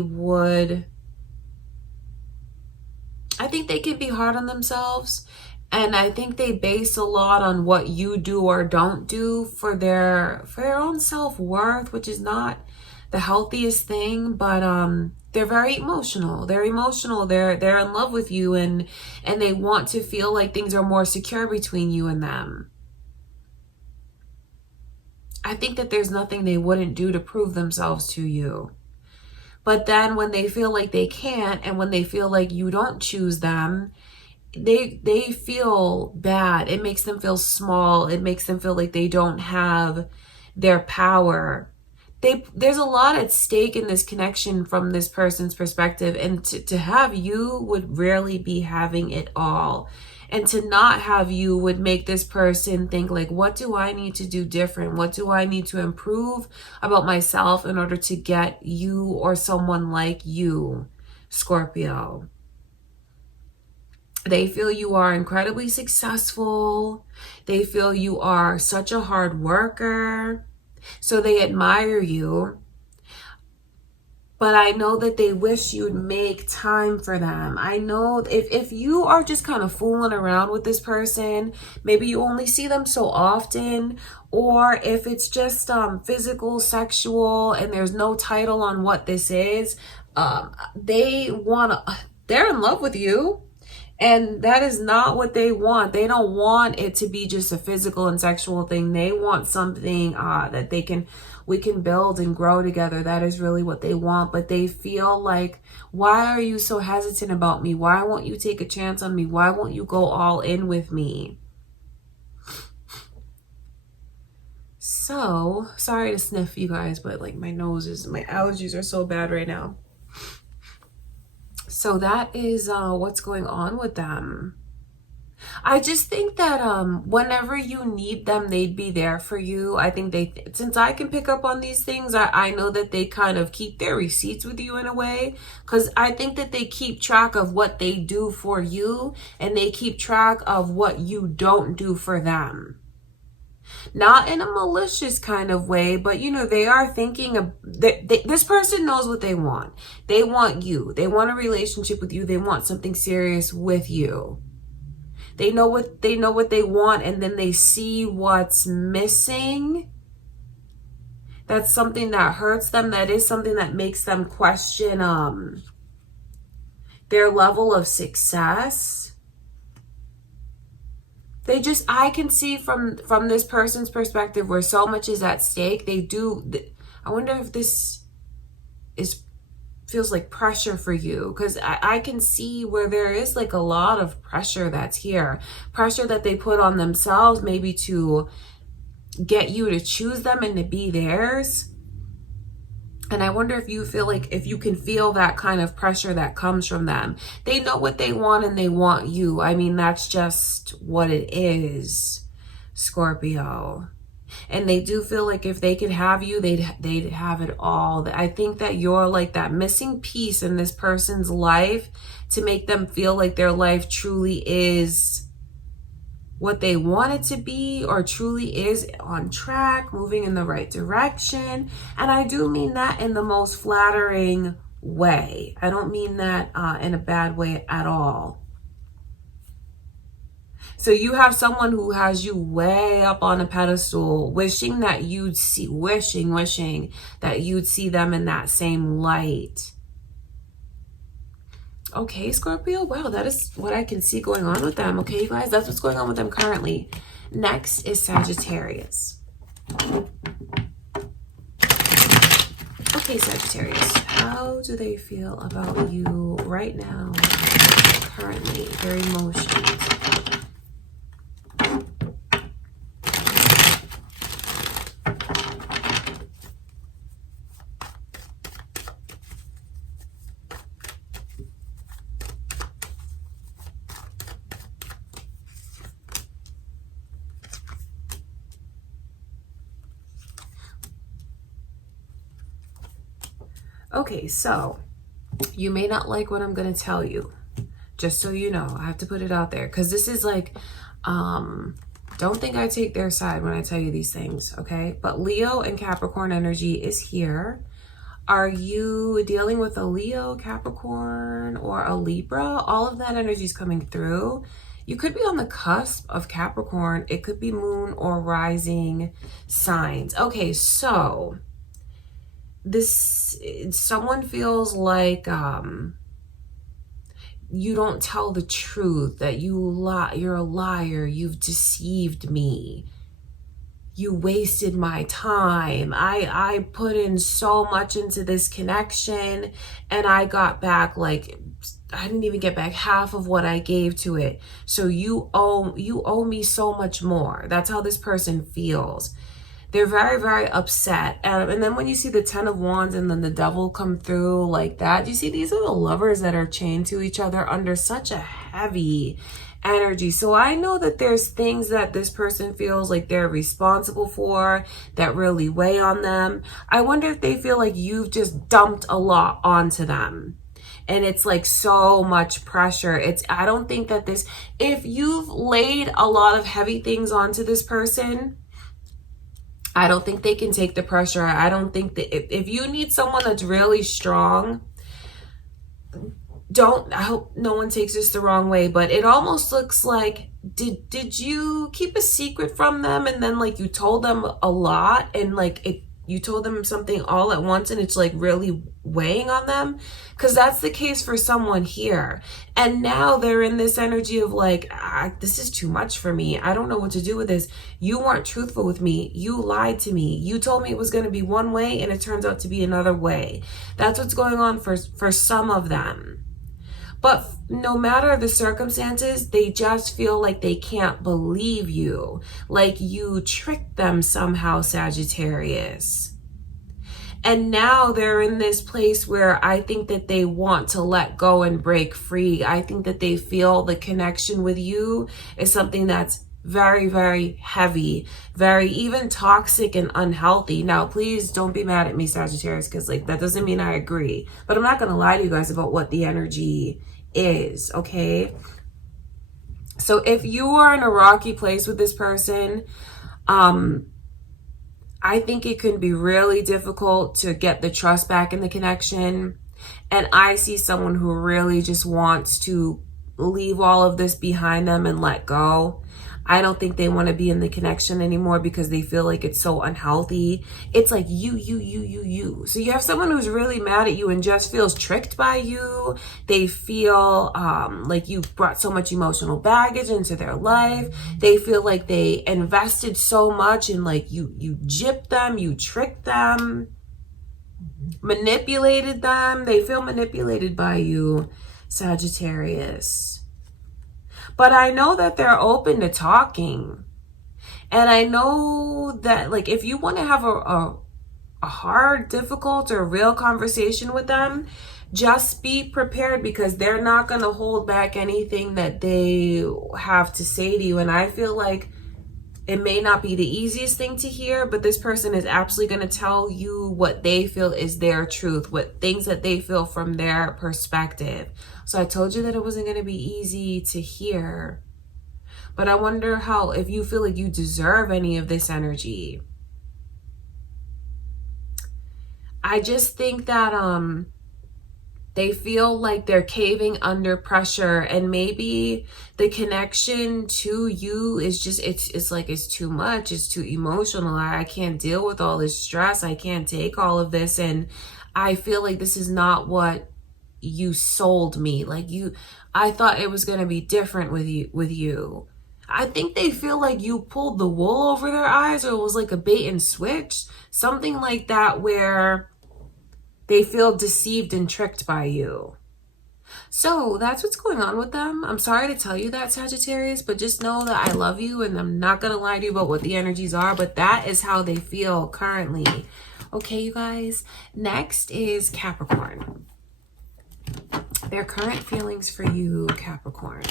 can be hard on themselves. And I think they base a lot on what you do or don't do for their own self-worth, which is not the healthiest thing, but they're very emotional. They're emotional. They're in love with you, and they want to feel like things are more secure between you and them. I think that there's nothing they wouldn't do to prove themselves to you. But then when they feel like they can't, and when they feel like you don't choose them, they feel bad. It makes them feel small. It makes them feel like they don't have their power. There's a lot at stake in this connection from this person's perspective, and to have you would rarely be having it all. And to not have you would make this person think like, what do I need to do different? What do I need to improve about myself in order to get you or someone like you, Scorpio? They feel you are incredibly successful. They feel you are such a hard worker. So they admire you. But I know that they wish you'd make time for them. I know if you are just kind of fooling around with this person, maybe you only see them so often, or if it's just physical, sexual, and there's no title on what this is, they're in love with you. And that is not what they want. They don't want it to be just a physical and sexual thing. They want something that we can build and grow together. That is really what they want. But they feel like, why are you so hesitant about me? Why won't you take a chance on me? Why won't you go all in with me? So, sorry to sniff, you guys, but like my allergies are so bad right now. So that is what's going on with them. I just think that whenever you need them, they'd be there for you. I think since I can pick up on these things, I know that they kind of keep their receipts with you in a way, because I think that they keep track of what they do for you, and they keep track of what you don't do for them. Not in a malicious kind of way, but you know, they are thinking of this person knows what they want. They want you. They want a relationship with you. They want something serious with you. They know what they want, and then they see what's missing. That's something that hurts them. That is something that makes them question their level of success. They just, I can see from this person's perspective where so much is at stake. I wonder if this feels like pressure for you, because I can see where there is like a lot of pressure that's here. Pressure that they put on themselves, maybe to get you to choose them and to be theirs. And I wonder if you feel like, if you can feel that kind of pressure that comes from them. They know what they want and they want you. I mean, that's just what it is, Scorpio. And they do feel like if they could have you, they'd have it all. I think that you're like that missing piece in this person's life to make them feel like their life truly is what they want it to be, or truly is on track, moving in the right direction. And I do mean that in the most flattering way. I don't mean that in a bad way at all. So you have someone who has you way up on a pedestal, wishing that you'd see, wishing that you'd see them in that same light. Okay, Scorpio, wow, that is what I can see going on with them. Okay, you guys, that's what's going on with them currently. Next is Sagittarius. Okay, Sagittarius, how do they feel about you right now, currently, their emotions? Okay, so you may not like what I'm going to tell you, just so you know. I have to put it out there, because this is like, don't think I take their side when I tell you these things, okay? But Leo and Capricorn energy is here. Are you dealing with a Leo, Capricorn, or a Libra? All of that energy is coming through. You could be on the cusp of Capricorn. It could be moon or rising signs. Okay, so someone feels like you don't tell the truth, that you're a liar, you've deceived me, you wasted my time. I put in so much into this connection, and I got back, like, I didn't even get back half of what I gave to it. So you owe me so much more. That's how this person feels. They're very, very upset. And then when you see the 10 of Wands and then the Devil come through like that, you see these are the lovers that are chained to each other under such a heavy energy. So I know that there's things that this person feels like they're responsible for that really weigh on them. I wonder if they feel like you've just dumped a lot onto them. And it's like so much pressure. I don't think that if you've laid a lot of heavy things onto this person, I don't think they can take the pressure. I don't think that if you need someone that's really strong, I hope no one takes this the wrong way, but it almost looks like, did you keep a secret from them, and then like you told them a lot, and like you told them something all at once, and it's like really weighing on them? Because that's the case for someone here. And now they're in this energy of like, this is too much for me. I don't know what to do with this. You weren't truthful with me. You lied to me. You told me it was going to be one way, and it turns out to be another way. That's what's going on for some of them. But no matter the circumstances, they just feel like they can't believe you. Like you tricked them somehow, Sagittarius. And now they're in this place where I think that they want to let go and break free. I think that they feel the connection with you is something that's very, very heavy, very even toxic and unhealthy. Now, please don't be mad at me, Sagittarius, because like that doesn't mean I agree. But I'm not going to lie to you guys about what the energy is, okay? So if you are in a rocky place with this person, I think it can be really difficult to get the trust back in the connection. And I see someone who really just wants to leave all of this behind them and let go. I don't think they want to be in the connection anymore because they feel like it's so unhealthy. It's like you. So you have someone who's really mad at you and just feels tricked by you. They feel like you brought so much emotional baggage into their life. They feel like they invested so much and like you gypped them, you tricked them, manipulated them. They feel manipulated by you, Sagittarius. But I know that they're open to talking. And I know that, like, if you want to have a hard, difficult, or real conversation with them, just be prepared because they're not going to hold back anything that they have to say to you. And I feel like it may not be the easiest thing to hear, but this person is absolutely going to tell you what they feel is their truth, what things that they feel from their perspective. So I told you that it wasn't going to be easy to hear. But I wonder if you feel like you deserve any of this energy. I just think that they feel like they're caving under pressure, and maybe the connection to you is just, it's like it's too much, it's too emotional. I can't deal with all this stress. I can't take all of this. And I feel like this is not what you sold me. Like I thought it was going to be different with you. I think they feel like you pulled the wool over their eyes, or it was like a bait and switch, something like that, where they feel deceived and tricked by you. So that's what's going on with them. I'm sorry to tell you that, Sagittarius, but just know that I love you and I'm not going to lie to you about what the energies are, but that is how they feel currently. Okay, you guys. Next is Capricorn. Their current feelings for you, Capricorn.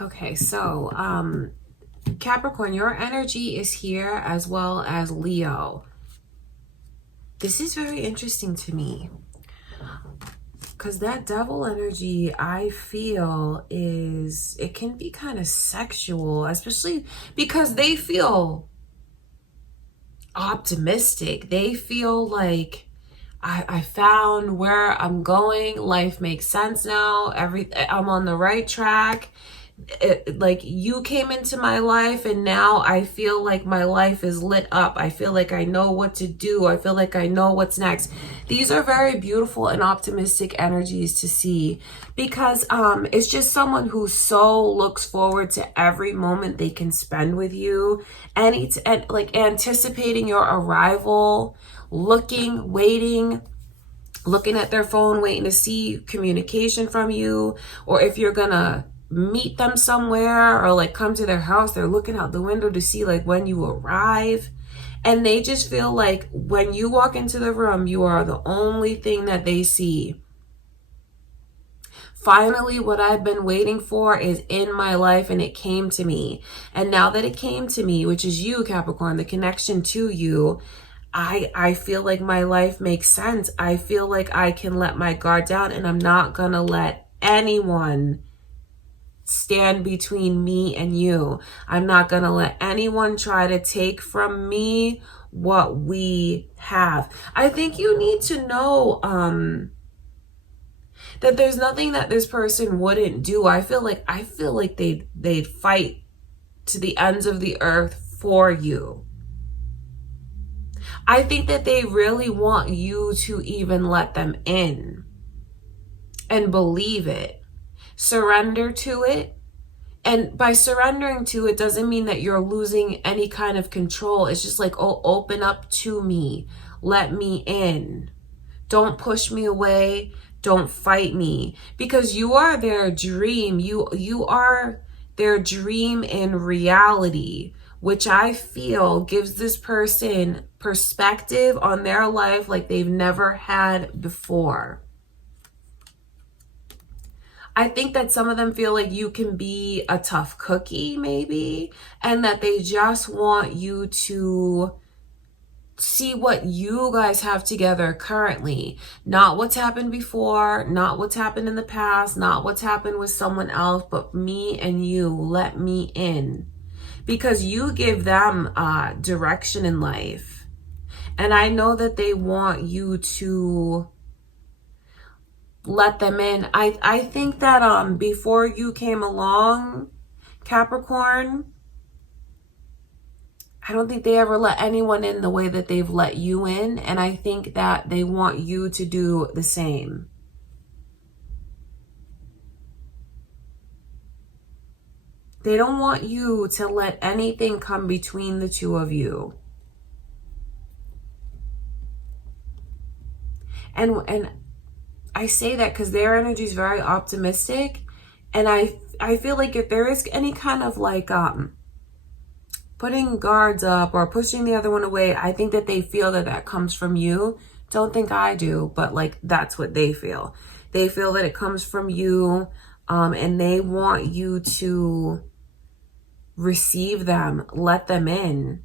Okay, so Capricorn, your energy is here as well as Leo. This is very interesting to me because that devil energy, I feel, it can be kind of sexual, especially because they feel optimistic. They feel like I found where I'm going. Life makes sense now. I'm on the right track. Like you came into my life and now I feel like my life is lit up. I feel like I know what to do. I feel like I know what's next. These are very beautiful and optimistic energies to see because it's just someone who so looks forward to every moment they can spend with you, and like anticipating your arrival, waiting, looking at their phone, waiting to see communication from you, or if you're gonna meet them somewhere or like come to their house, they're looking out the window to see like when you arrive. And they just feel like when you walk into the room, you are the only thing that they see. Finally, what I've been waiting for is in my life, and it came to me. And now that it came to me, which is you, Capricorn, the connection to you, I feel like my life makes sense. I feel like I can let my guard down, and I'm not gonna let anyone stand between me and you. I'm not going to let anyone try to take from me what we have. I think you need to know that there's nothing that this person wouldn't do. I feel like they'd fight to the ends of the earth for you. I think that they really want you to even let them in and believe it. Surrender to it. And by surrendering to it doesn't mean that you're losing any kind of control. It's just like, oh, open up to me. Let me in. Don't push me away. Don't fight me. Because you are their dream. You are their dream in reality. which I feel gives this person perspective on their life like they've never had before. I think that some of them feel like you can be a tough cookie, maybe, and that they just want you to see what you guys have together currently. Not what's happened before, not what's happened in the past, not what's happened with someone else, but me and you. Let me in. Because you give them direction in life. And I know that they want you to let them in. I think that before you came along, Capricorn, I don't think they ever let anyone in the way that they've let you in. And I think that they want you to do the same. They don't want you to let anything come between the two of you. And I say that because their energy is very optimistic. And I feel like if there is any kind of like putting guards up or pushing the other one away, I think that they feel that that comes from you. Don't think I do, but like that's what they feel. They feel that it comes from you, and they want you to receive them, let them in.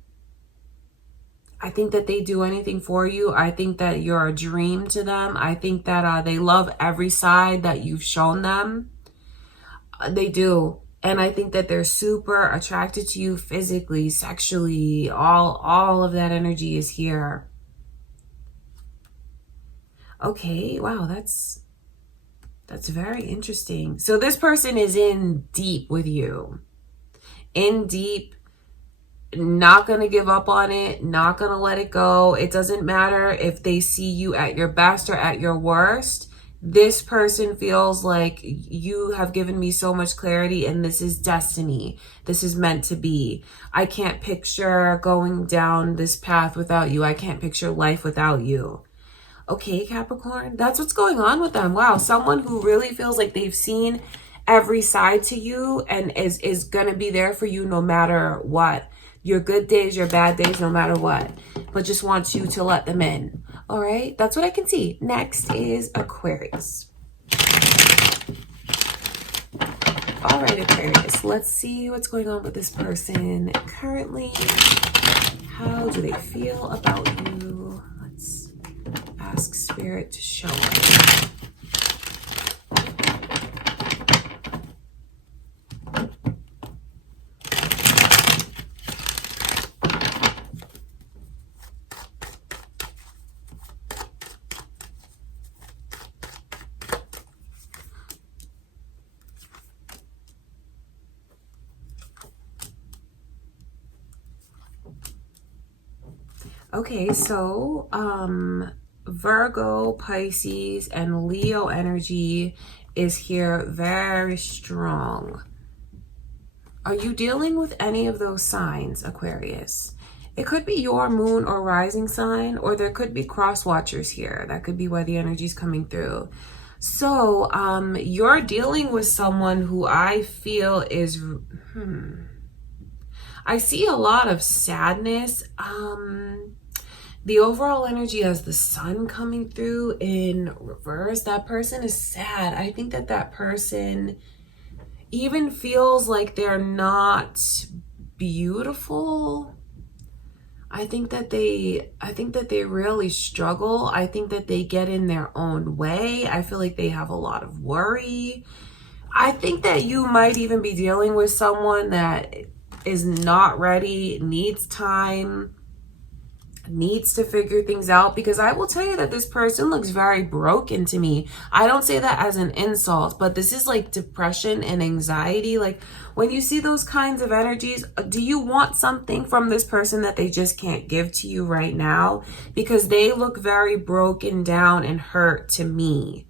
I think that they do anything for you. I think that you're a dream to them. I think that they love every side that you've shown them. They do. And I think that they're super attracted to you physically, sexually. All of that energy is here. Okay, wow, that's very interesting. So this person is in deep with you. In deep. Not going to give up on it, not going to let it go. It doesn't matter if they see you at your best or at your worst. This person feels like you have given me so much clarity and this is destiny. This is meant to be. I can't picture going down this path without you. I can't picture life without you. Okay, Capricorn, that's what's going on with them. Wow, someone who really feels like they've seen every side to you and is going to be there for you no matter what. Your good days, your bad days, no matter what. But just wants you to let them in. All right? That's what I can see. Next is Aquarius. All right, Aquarius. Let's see what's going on with this person currently. How do they feel about you? Let's ask Spirit to show us. Okay, so Virgo, Pisces, and Leo energy is here very strong. Are you dealing with any of those signs, Aquarius? It could be your moon or rising sign, or there could be cross watchers here. That could be why the energy is coming through. So you're dealing with someone who I feel is... I see a lot of sadness. The overall energy has the sun coming through in reverse. That person is sad. I think that that person even feels like they're not beautiful. I think that they really struggle. I think that they get in their own way. I feel like they have a lot of worry. I think that you might even be dealing with someone that is not ready, needs time, needs to figure things out, because I will tell you that this person looks very broken to me. I don't say that as an insult, but this is like depression and anxiety. Like when you see those kinds of energies, do you want something from this person that they just can't give to you right now? Because they look very broken down and hurt to me.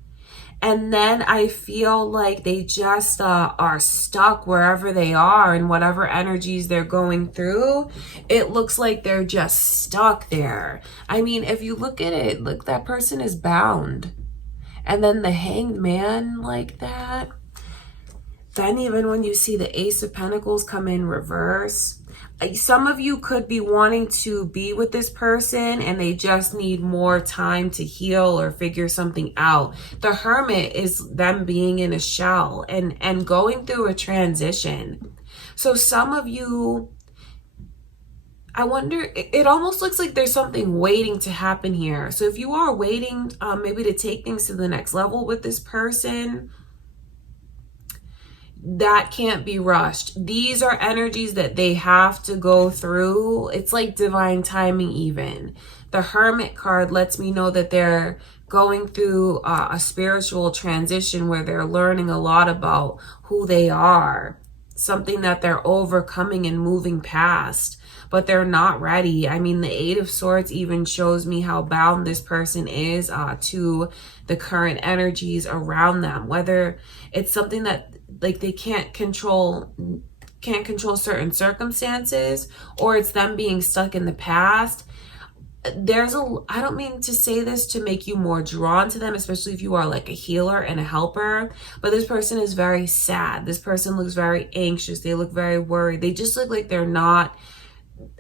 And then I feel like they just are stuck wherever they are and whatever energies they're going through. It looks like they're just stuck there. I mean, if you look at it, look, that person is bound. And then the hanged man like that. Then even when you see the Ace of Pentacles come in reverse, some of you could be wanting to be with this person and they just need more time to heal or figure something out. The Hermit is them being in a shell and going through a transition. So some of you, I wonder, it almost looks like there's something waiting to happen here. So if you are waiting maybe to take things to the next level with this person, that can't be rushed. These are energies that they have to go through. It's like divine timing even. The Hermit card lets me know that they're going through a spiritual transition where they're learning a lot about who they are. Something that they're overcoming and moving past, but they're not ready. I mean, the Eight of Swords even shows me how bound this person is to the current energies around them. Whether it's something that like they can't control certain circumstances, or it's them being stuck in the past. I don't mean to say this to make you more drawn to them, especially if you are like a healer and a helper, but this person is very sad. This person looks very anxious. They look very worried. They just look like they're not,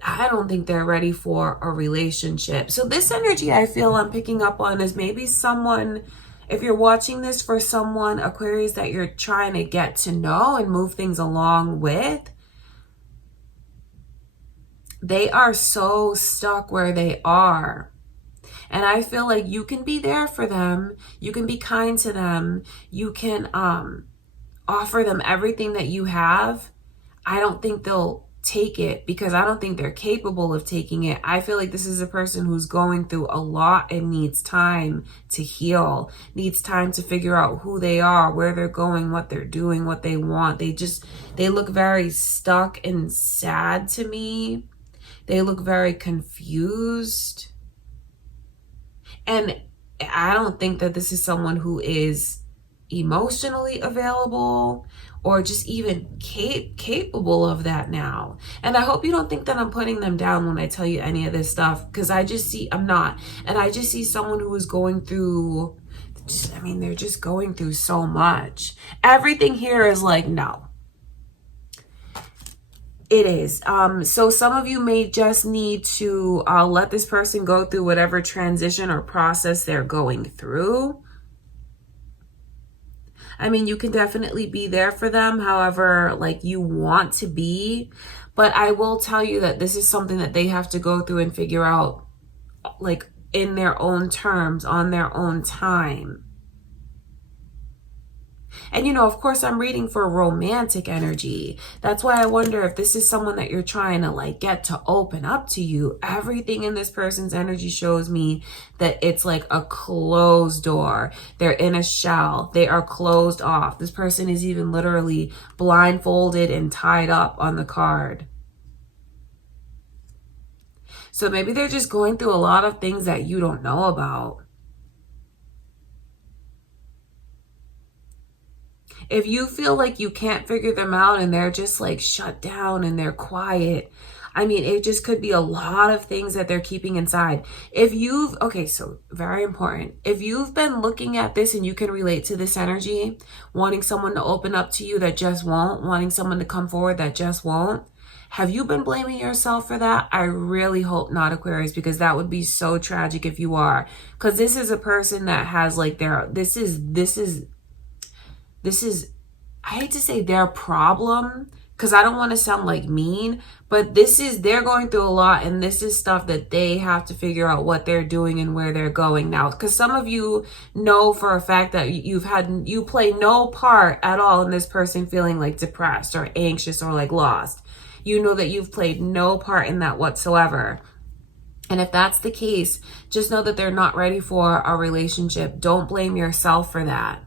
I don't think they're ready for a relationship. So this energy I feel I'm picking up on is maybe someone, if you're watching this for someone, Aquarius, that you're trying to get to know and move things along with, they are so stuck where they are. And I feel like you can be there for them. You can be kind to them. You can offer them everything that you have. I don't think they'll take it because I don't think they're capable of taking it. I feel like this is a person who's going through a lot and needs time to heal, needs time to figure out who they are, where they're going, what they're doing, what they want. They look very stuck and sad to me. They look very confused. And I don't think that this is someone who is emotionally available or just even capable of that now. And I hope you don't think that I'm putting them down when I tell you any of this stuff, because I'm not. And I just see someone who is going through, they're just going through so much. Everything here is like, no. It is. So some of you may just need to let this person go through whatever transition or process they're going through. I mean, you can definitely be there for them however like you want to be, but I will tell you that this is something that they have to go through and figure out like in their own terms, on their own time. And, you know, of course, I'm reading for romantic energy. That's why I wonder if this is someone that you're trying to like get to open up to you. Everything in this person's energy shows me that it's like a closed door. They're in a shell. They are closed off. This person is even literally blindfolded and tied up on the card. So maybe they're just going through a lot of things that you don't know about. If you feel like you can't figure them out and they're just like shut down and they're quiet, I mean, it just could be a lot of things that they're keeping inside. Okay, so very important. If you've been looking at this and you can relate to this energy, wanting someone to open up to you that just won't, wanting someone to come forward that just won't, have you been blaming yourself for that? I really hope not, Aquarius, because that would be so tragic if you are. Because this is a person that has like this is, I hate to say their problem, because I don't want to sound like mean, but they're going through a lot, and this is stuff that they have to figure out what they're doing and where they're going now. Because some of you know for a fact that you play no part at all in this person feeling like depressed or anxious or like lost. You know that you've played no part in that whatsoever. And if that's the case, just know that they're not ready for a relationship. Don't blame yourself for that.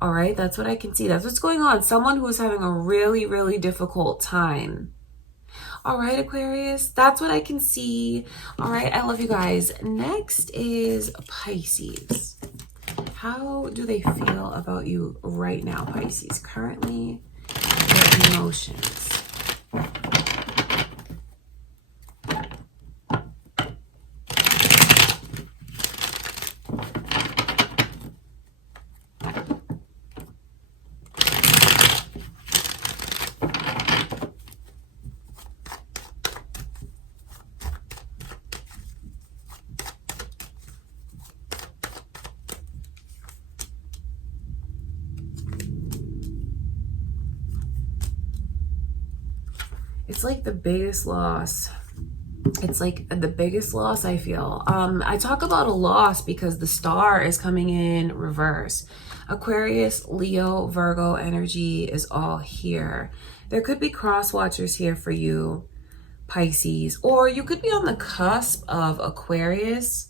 All right, that's what I can see. That's what's going on. Someone who's having a really, really difficult time. All right, Aquarius, that's what I can see. All right, I love you guys. Next is Pisces. How do they feel about you right now, Pisces? Currently, their emotions. It's like the biggest loss. It's like the biggest loss, I feel. I talk about a loss because the star is coming in reverse. Aquarius, Leo, Virgo energy is all here. There could be cross watchers here for you, Pisces, or you could be on the cusp of Aquarius.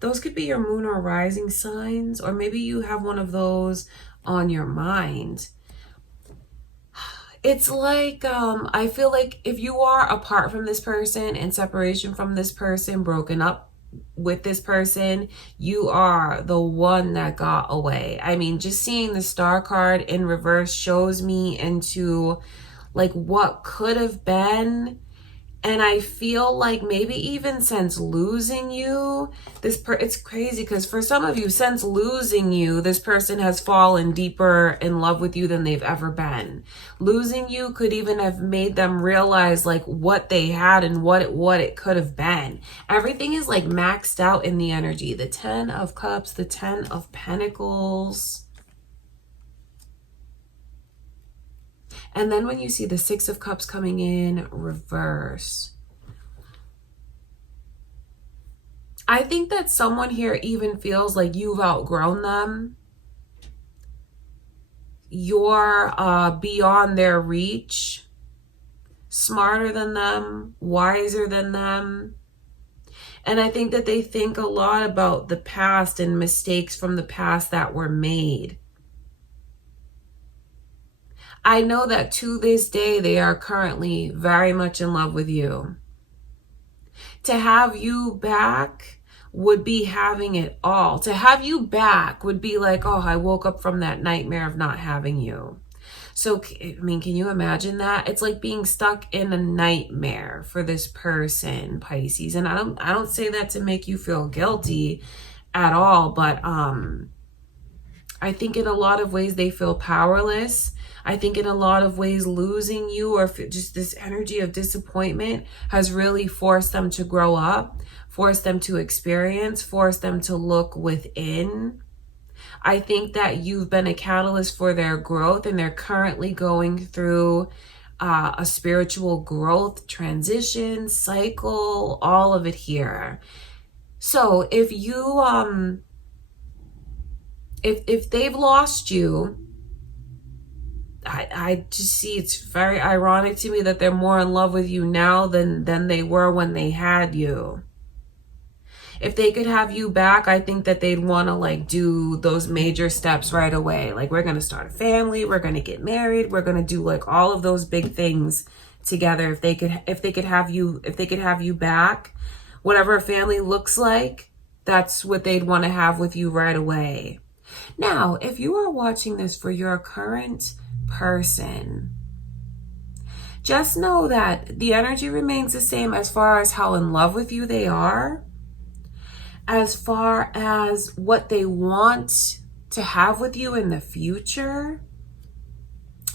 Those could be your moon or rising signs, or maybe you have one of those on your mind. It's like, I feel like if you are apart from this person, in separation from this person, broken up with this person, you are the one that got away. I mean, just seeing the star card in reverse shows me into like what could have been. And I feel like maybe even since losing you, it's crazy because for some of you, since losing you, this person has fallen deeper in love with you than they've ever been. Losing you could even have made them realize like what they had and what it could have been. Everything is like maxed out in the energy. The 10 of Cups, the 10 of Pentacles. And then when you see the 6 of Cups coming in reverse, I think that someone here even feels like you've outgrown them. You're beyond their reach, smarter than them, wiser than them. And I think that they think a lot about the past and mistakes from the past that were made. I know that to this day, they are currently very much in love with you. To have you back would be having it all. To have you back would be like, oh, I woke up from that nightmare of not having you. So, I mean, can you imagine that? It's like being stuck in a nightmare for this person, Pisces. And I don't say that to make you feel guilty at all, but I think in a lot of ways they feel powerless. I think in a lot of ways losing you or just this energy of disappointment has really forced them to grow up, forced them to experience, forced them to look within. I think that you've been a catalyst for their growth, and they're currently going through a spiritual growth, transition, cycle, all of it here. So if you, if they've lost you, I just see it's very ironic to me that they're more in love with you now than they were when they had you. If they could have you back, I think that they'd want to like do those major steps right away. Like, we're going to start a family, we're going to get married, we're going to do like all of those big things together. If they could have you back, whatever a family looks like, that's what they'd want to have with you right away. Now, if you are watching this for your current person, just know that the energy remains the same as far as how in love with you they are, as far as what they want to have with you in the future.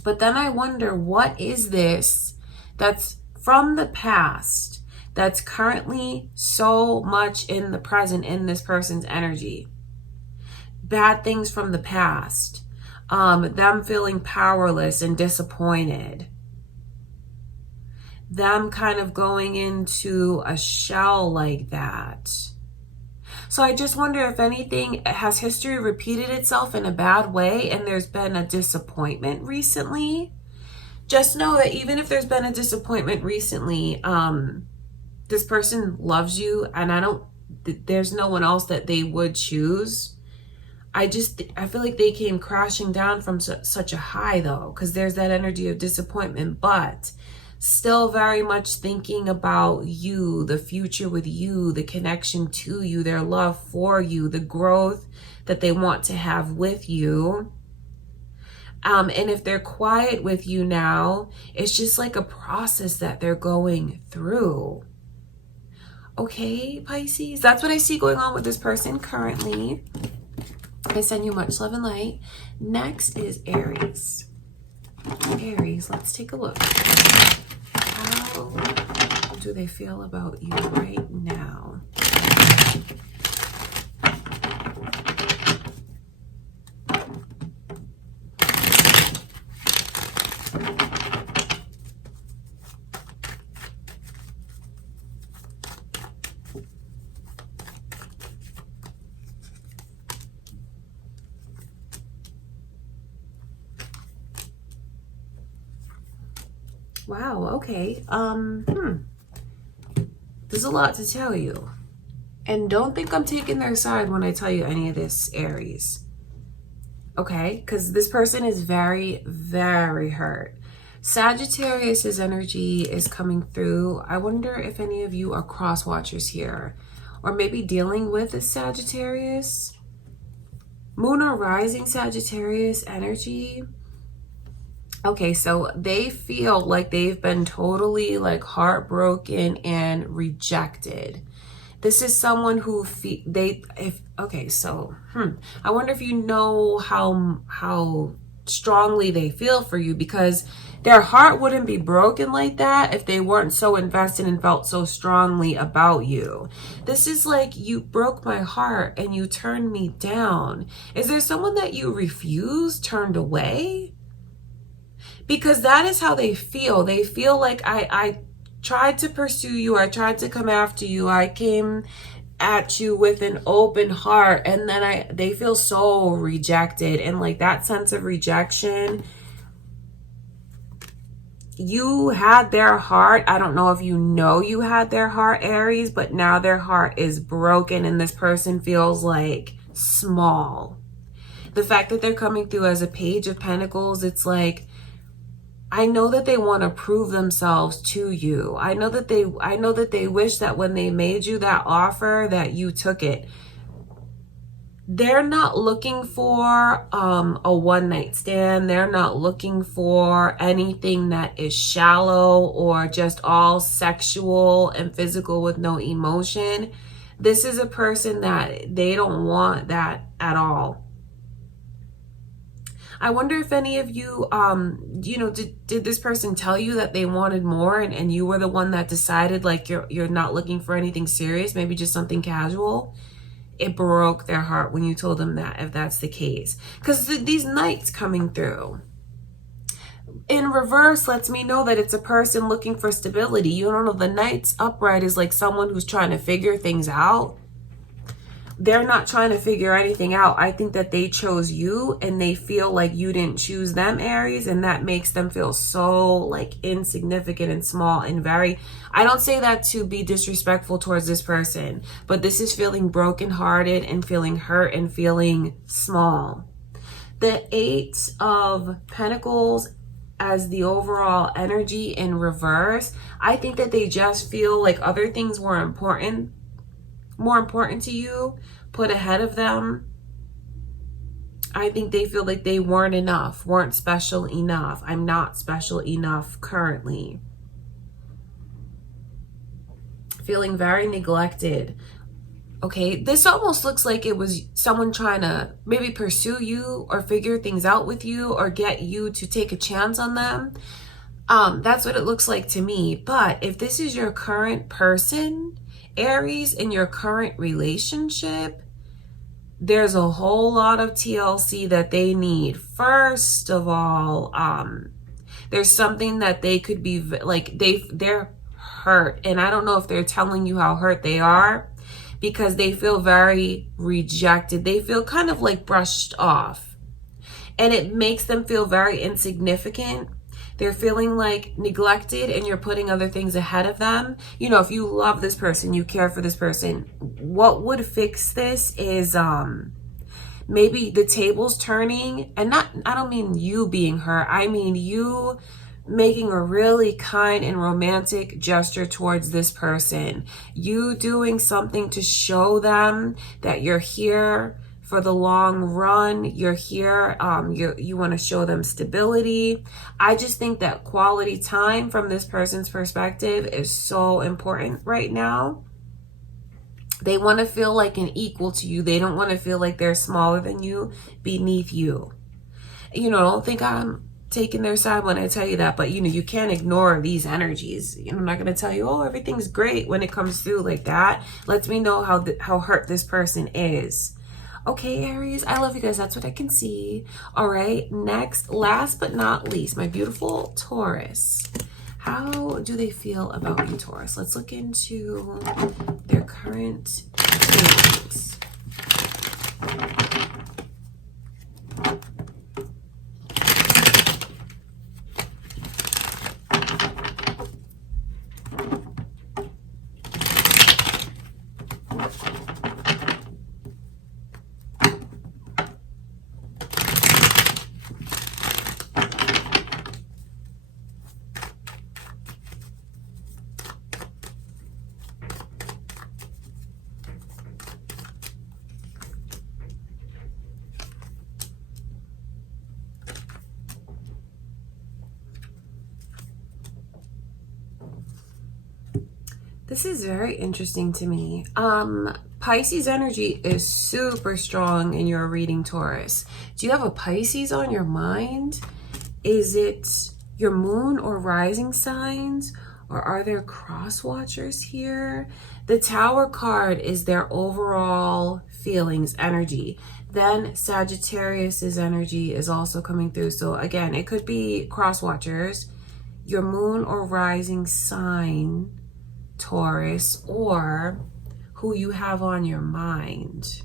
But then I wonder, what is this that's from the past that's currently so much in the present in this person's energy? Bad things from the past, them feeling powerless and disappointed, them kind of going into a shell like that. So I just wonder if anything, has history repeated itself in a bad way and there's been a disappointment recently? Just know that even if there's been a disappointment recently, this person loves you, and there's no one else that they would choose. I feel like they came crashing down from such a high though, because there's that energy of disappointment, but still very much thinking about you, the future with you, the connection to you, their love for you, the growth that they want to have with you. And if they're quiet with you now, it's just like a process that they're going through. Okay, Pisces, that's what I see going on with this person currently. I send you much love and light. Next is Aries. Aries, let's take a look. How do they feel about you right now? Wow, okay. There's a lot to tell you. And don't think I'm taking their side when I tell you any of this, Aries. Okay? Because this person is very, very hurt. Sagittarius's energy is coming through. I wonder if any of you are cross watchers here, or maybe dealing with a Sagittarius. Moon or rising Sagittarius energy. Okay, so they feel like they've been totally like heartbroken and rejected. This is someone who I wonder if you know how strongly they feel for you, because their heart wouldn't be broken like that if they weren't so invested and felt so strongly about you. This is like, you broke my heart and you turned me down. Is there someone that you refused, turned away? Because that is how they feel. They feel like I tried to pursue you. I tried to come after you. I came at you with an open heart, and then they feel so rejected. And like that sense of rejection, you had their heart. I don't know if you had their heart, Aries, but now their heart is broken and this person feels like small. The fact that they're coming through as a Page of Pentacles, it's like, I know that they want to prove themselves to you. I know that they wish that when they made you that offer that you took it. They're not looking for a one-night stand. They're not looking for anything that is shallow or just all sexual and physical with no emotion. This is a person that they don't want that at all. I wonder if any of you, did this person tell you that they wanted more, and you were the one that decided like you're not looking for anything serious, maybe just something casual? It broke their heart when you told them that, if that's the case. Because these knights coming through in reverse lets me know that it's a person looking for stability. You don't know, the knights upright is like someone who's trying to figure things out. They're not trying to figure anything out. I think that they chose you and they feel like you didn't choose them, Aries, and that makes them feel so like insignificant and small and very, I don't say that to be disrespectful towards this person, but this is feeling brokenhearted and feeling hurt and feeling small. The Eight of Pentacles as the overall energy in reverse, I think that they just feel like other things were more important to you, put ahead of them. I think they feel like they weren't enough, weren't special enough. I'm not special enough currently. Feeling very neglected. Okay, this almost looks like it was someone trying to maybe pursue you or figure things out with you or get you to take a chance on them. That's what it looks like to me. But if this is your current person, Aries, in your current relationship, there's a whole lot of TLC that they need. First of all, there's something that they could be like, they're hurt, and I don't know if they're telling you how hurt they are, because they feel very rejected. They feel kind of like brushed off, and it makes them feel very insignificant. They're feeling like neglected, and you're putting other things ahead of them. You know, if you love this person, you care for this person, what would fix this is maybe the tables turning, and I don't mean you being hurt. I mean you making a really kind and romantic gesture towards this person. You doing something to show them that you're here for the long run. You're here. You want to show them stability. I just think that quality time from this person's perspective is so important right now. They want to feel like an equal to you. They don't want to feel like they're smaller than you, beneath you. You know, don't think I'm taking their side when I tell you that, but you can't ignore these energies. I'm not going to tell you, oh, everything's great when it comes through like that. Lets me know how hurt this person is. Okay, Aries, I love you guys. That's what I can see. All right, next, last but not least, my beautiful Taurus. How do they feel about you, Taurus? Let's look into their current feelings. This is very interesting to me. Pisces energy is super strong in your reading, Taurus. Do you have a Pisces on your mind? Is it your moon or rising signs? Or are there cross watchers here? The Tower card is their overall feelings, energy. Then Sagittarius's energy is also coming through. So again, it could be cross watchers, your moon or rising sign, Taurus, or who you have on your mind.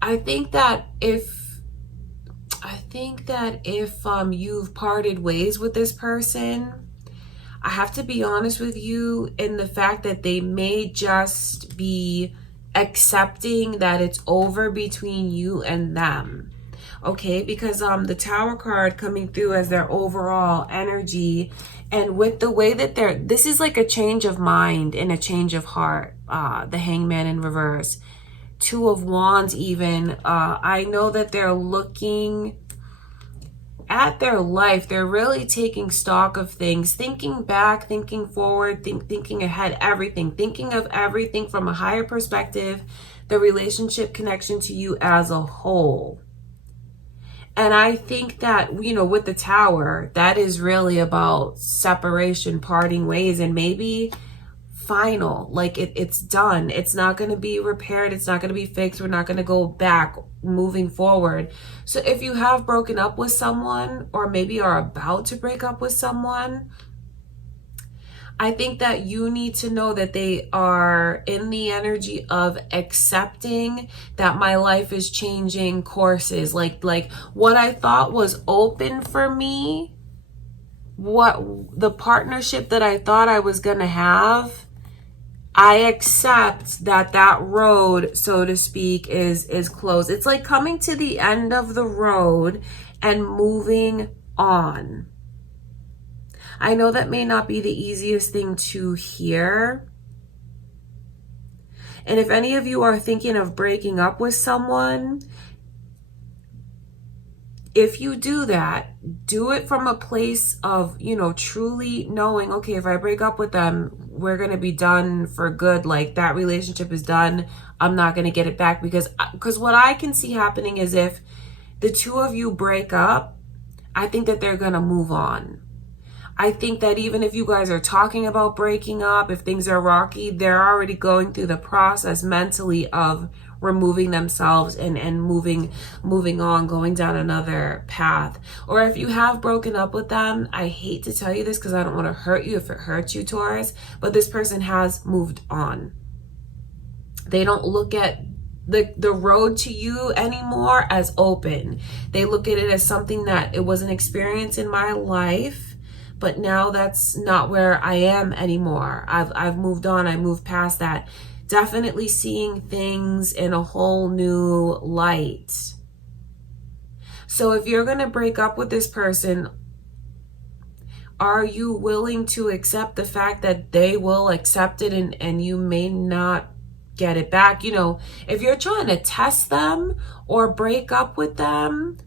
I think that if you've parted ways with this person, I have to be honest with you in the fact that they may just be accepting that it's over between you and them. Okay, because the Tower card coming through as their overall energy, and with the way that this is like a change of mind and a change of heart. The Hangman in reverse, Two of Wands even. I know that they're looking at their life. They're really taking stock of things, thinking back, thinking forward, thinking ahead, everything, thinking of everything from a higher perspective, the relationship connection to you as a whole. And I think that, with the Tower, that is really about separation, parting ways, and maybe final, like it's done. It's not going to be repaired. It's not going to be fixed. We're not going to go back, moving forward. So if you have broken up with someone, or maybe are about to break up with someone, I think that you need to know that they are in the energy of accepting that my life is changing courses. Like what I thought was open for me, what the partnership that I thought I was going to have, I accept that road, so to speak, is closed. It's like coming to the end of the road and moving on. I know that may not be the easiest thing to hear. And if any of you are thinking of breaking up with someone, if you do that, do it from a place of, truly knowing, okay, if I break up with them, we're going to be done for good. Like, that relationship is done. I'm not going to get it back, because what I can see happening is if the two of you break up, I think that they're going to move on. I think that even if you guys are talking about breaking up, if things are rocky, they're already going through the process mentally of removing themselves and moving on, going down another path. Or if you have broken up with them, I hate to tell you this because I don't want to hurt you if it hurts you, Taurus, but this person has moved on. They don't look at the road to you anymore as open. They look at it as something that it was an experience in my life, but now that's not where I am anymore. I've moved on. I moved past that. Definitely seeing things in a whole new light. So if you're going to break up with this person, are you willing to accept the fact that they will accept it and you may not get it back? If you're trying to test them or break up with them,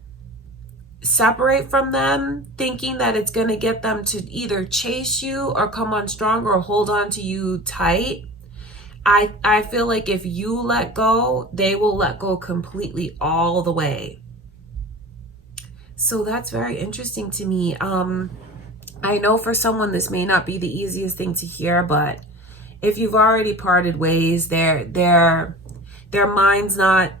separate from them, thinking that it's going to get them to either chase you or come on stronger or hold on to you tight, I feel like if you let go, they will let go completely all the way. So that's very interesting to me. I know for someone this may not be the easiest thing to hear, but if you've already parted ways, their mind's not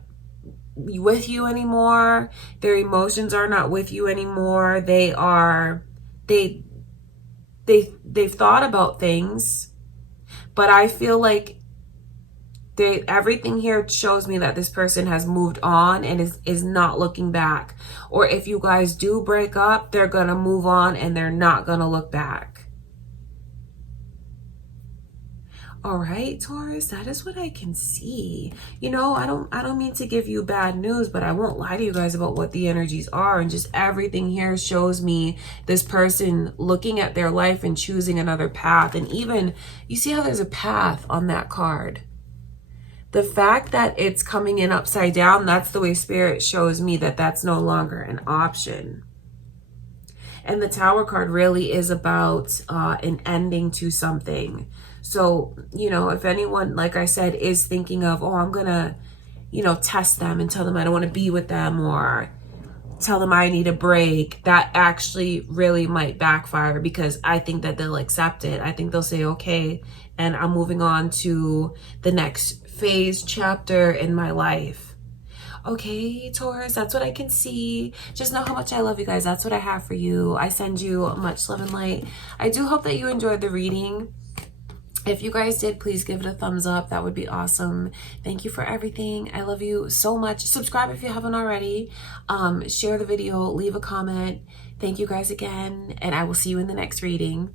with you anymore. Their emotions are not with you anymore. They've thought about things, but I feel like everything here shows me that this person has moved on and is not looking back. Or if you guys do break up, they're gonna move on and they're not gonna look back. All right, Taurus, that is what I can see. I don't mean to give you bad news, but I won't lie to you guys about what the energies are. And just everything here shows me this person looking at their life and choosing another path. And even, you see how there's a path on that card? The fact that it's coming in upside down, that's the way Spirit shows me that that's no longer an option. And the Tower card really is about an ending to something. So, you know, if anyone, like I said, is thinking of, oh, I'm gonna, you know, test them and tell them I don't want to be with them, or tell them I need a break, that actually really might backfire, because I think that they'll accept it. I think they'll say, okay, and I'm moving on to the next phase, chapter in my life. Okay, Taurus, that's what I can see. Just know how much I love you guys. That's what I have for you. I send you much love and light. I do hope that you enjoyed the reading. If you guys did, please give it a thumbs up. That would be awesome. Thank you for everything. I love you so much. Subscribe if you haven't already. Share the video, leave a comment. Thank you guys again, and I will see you in the next reading.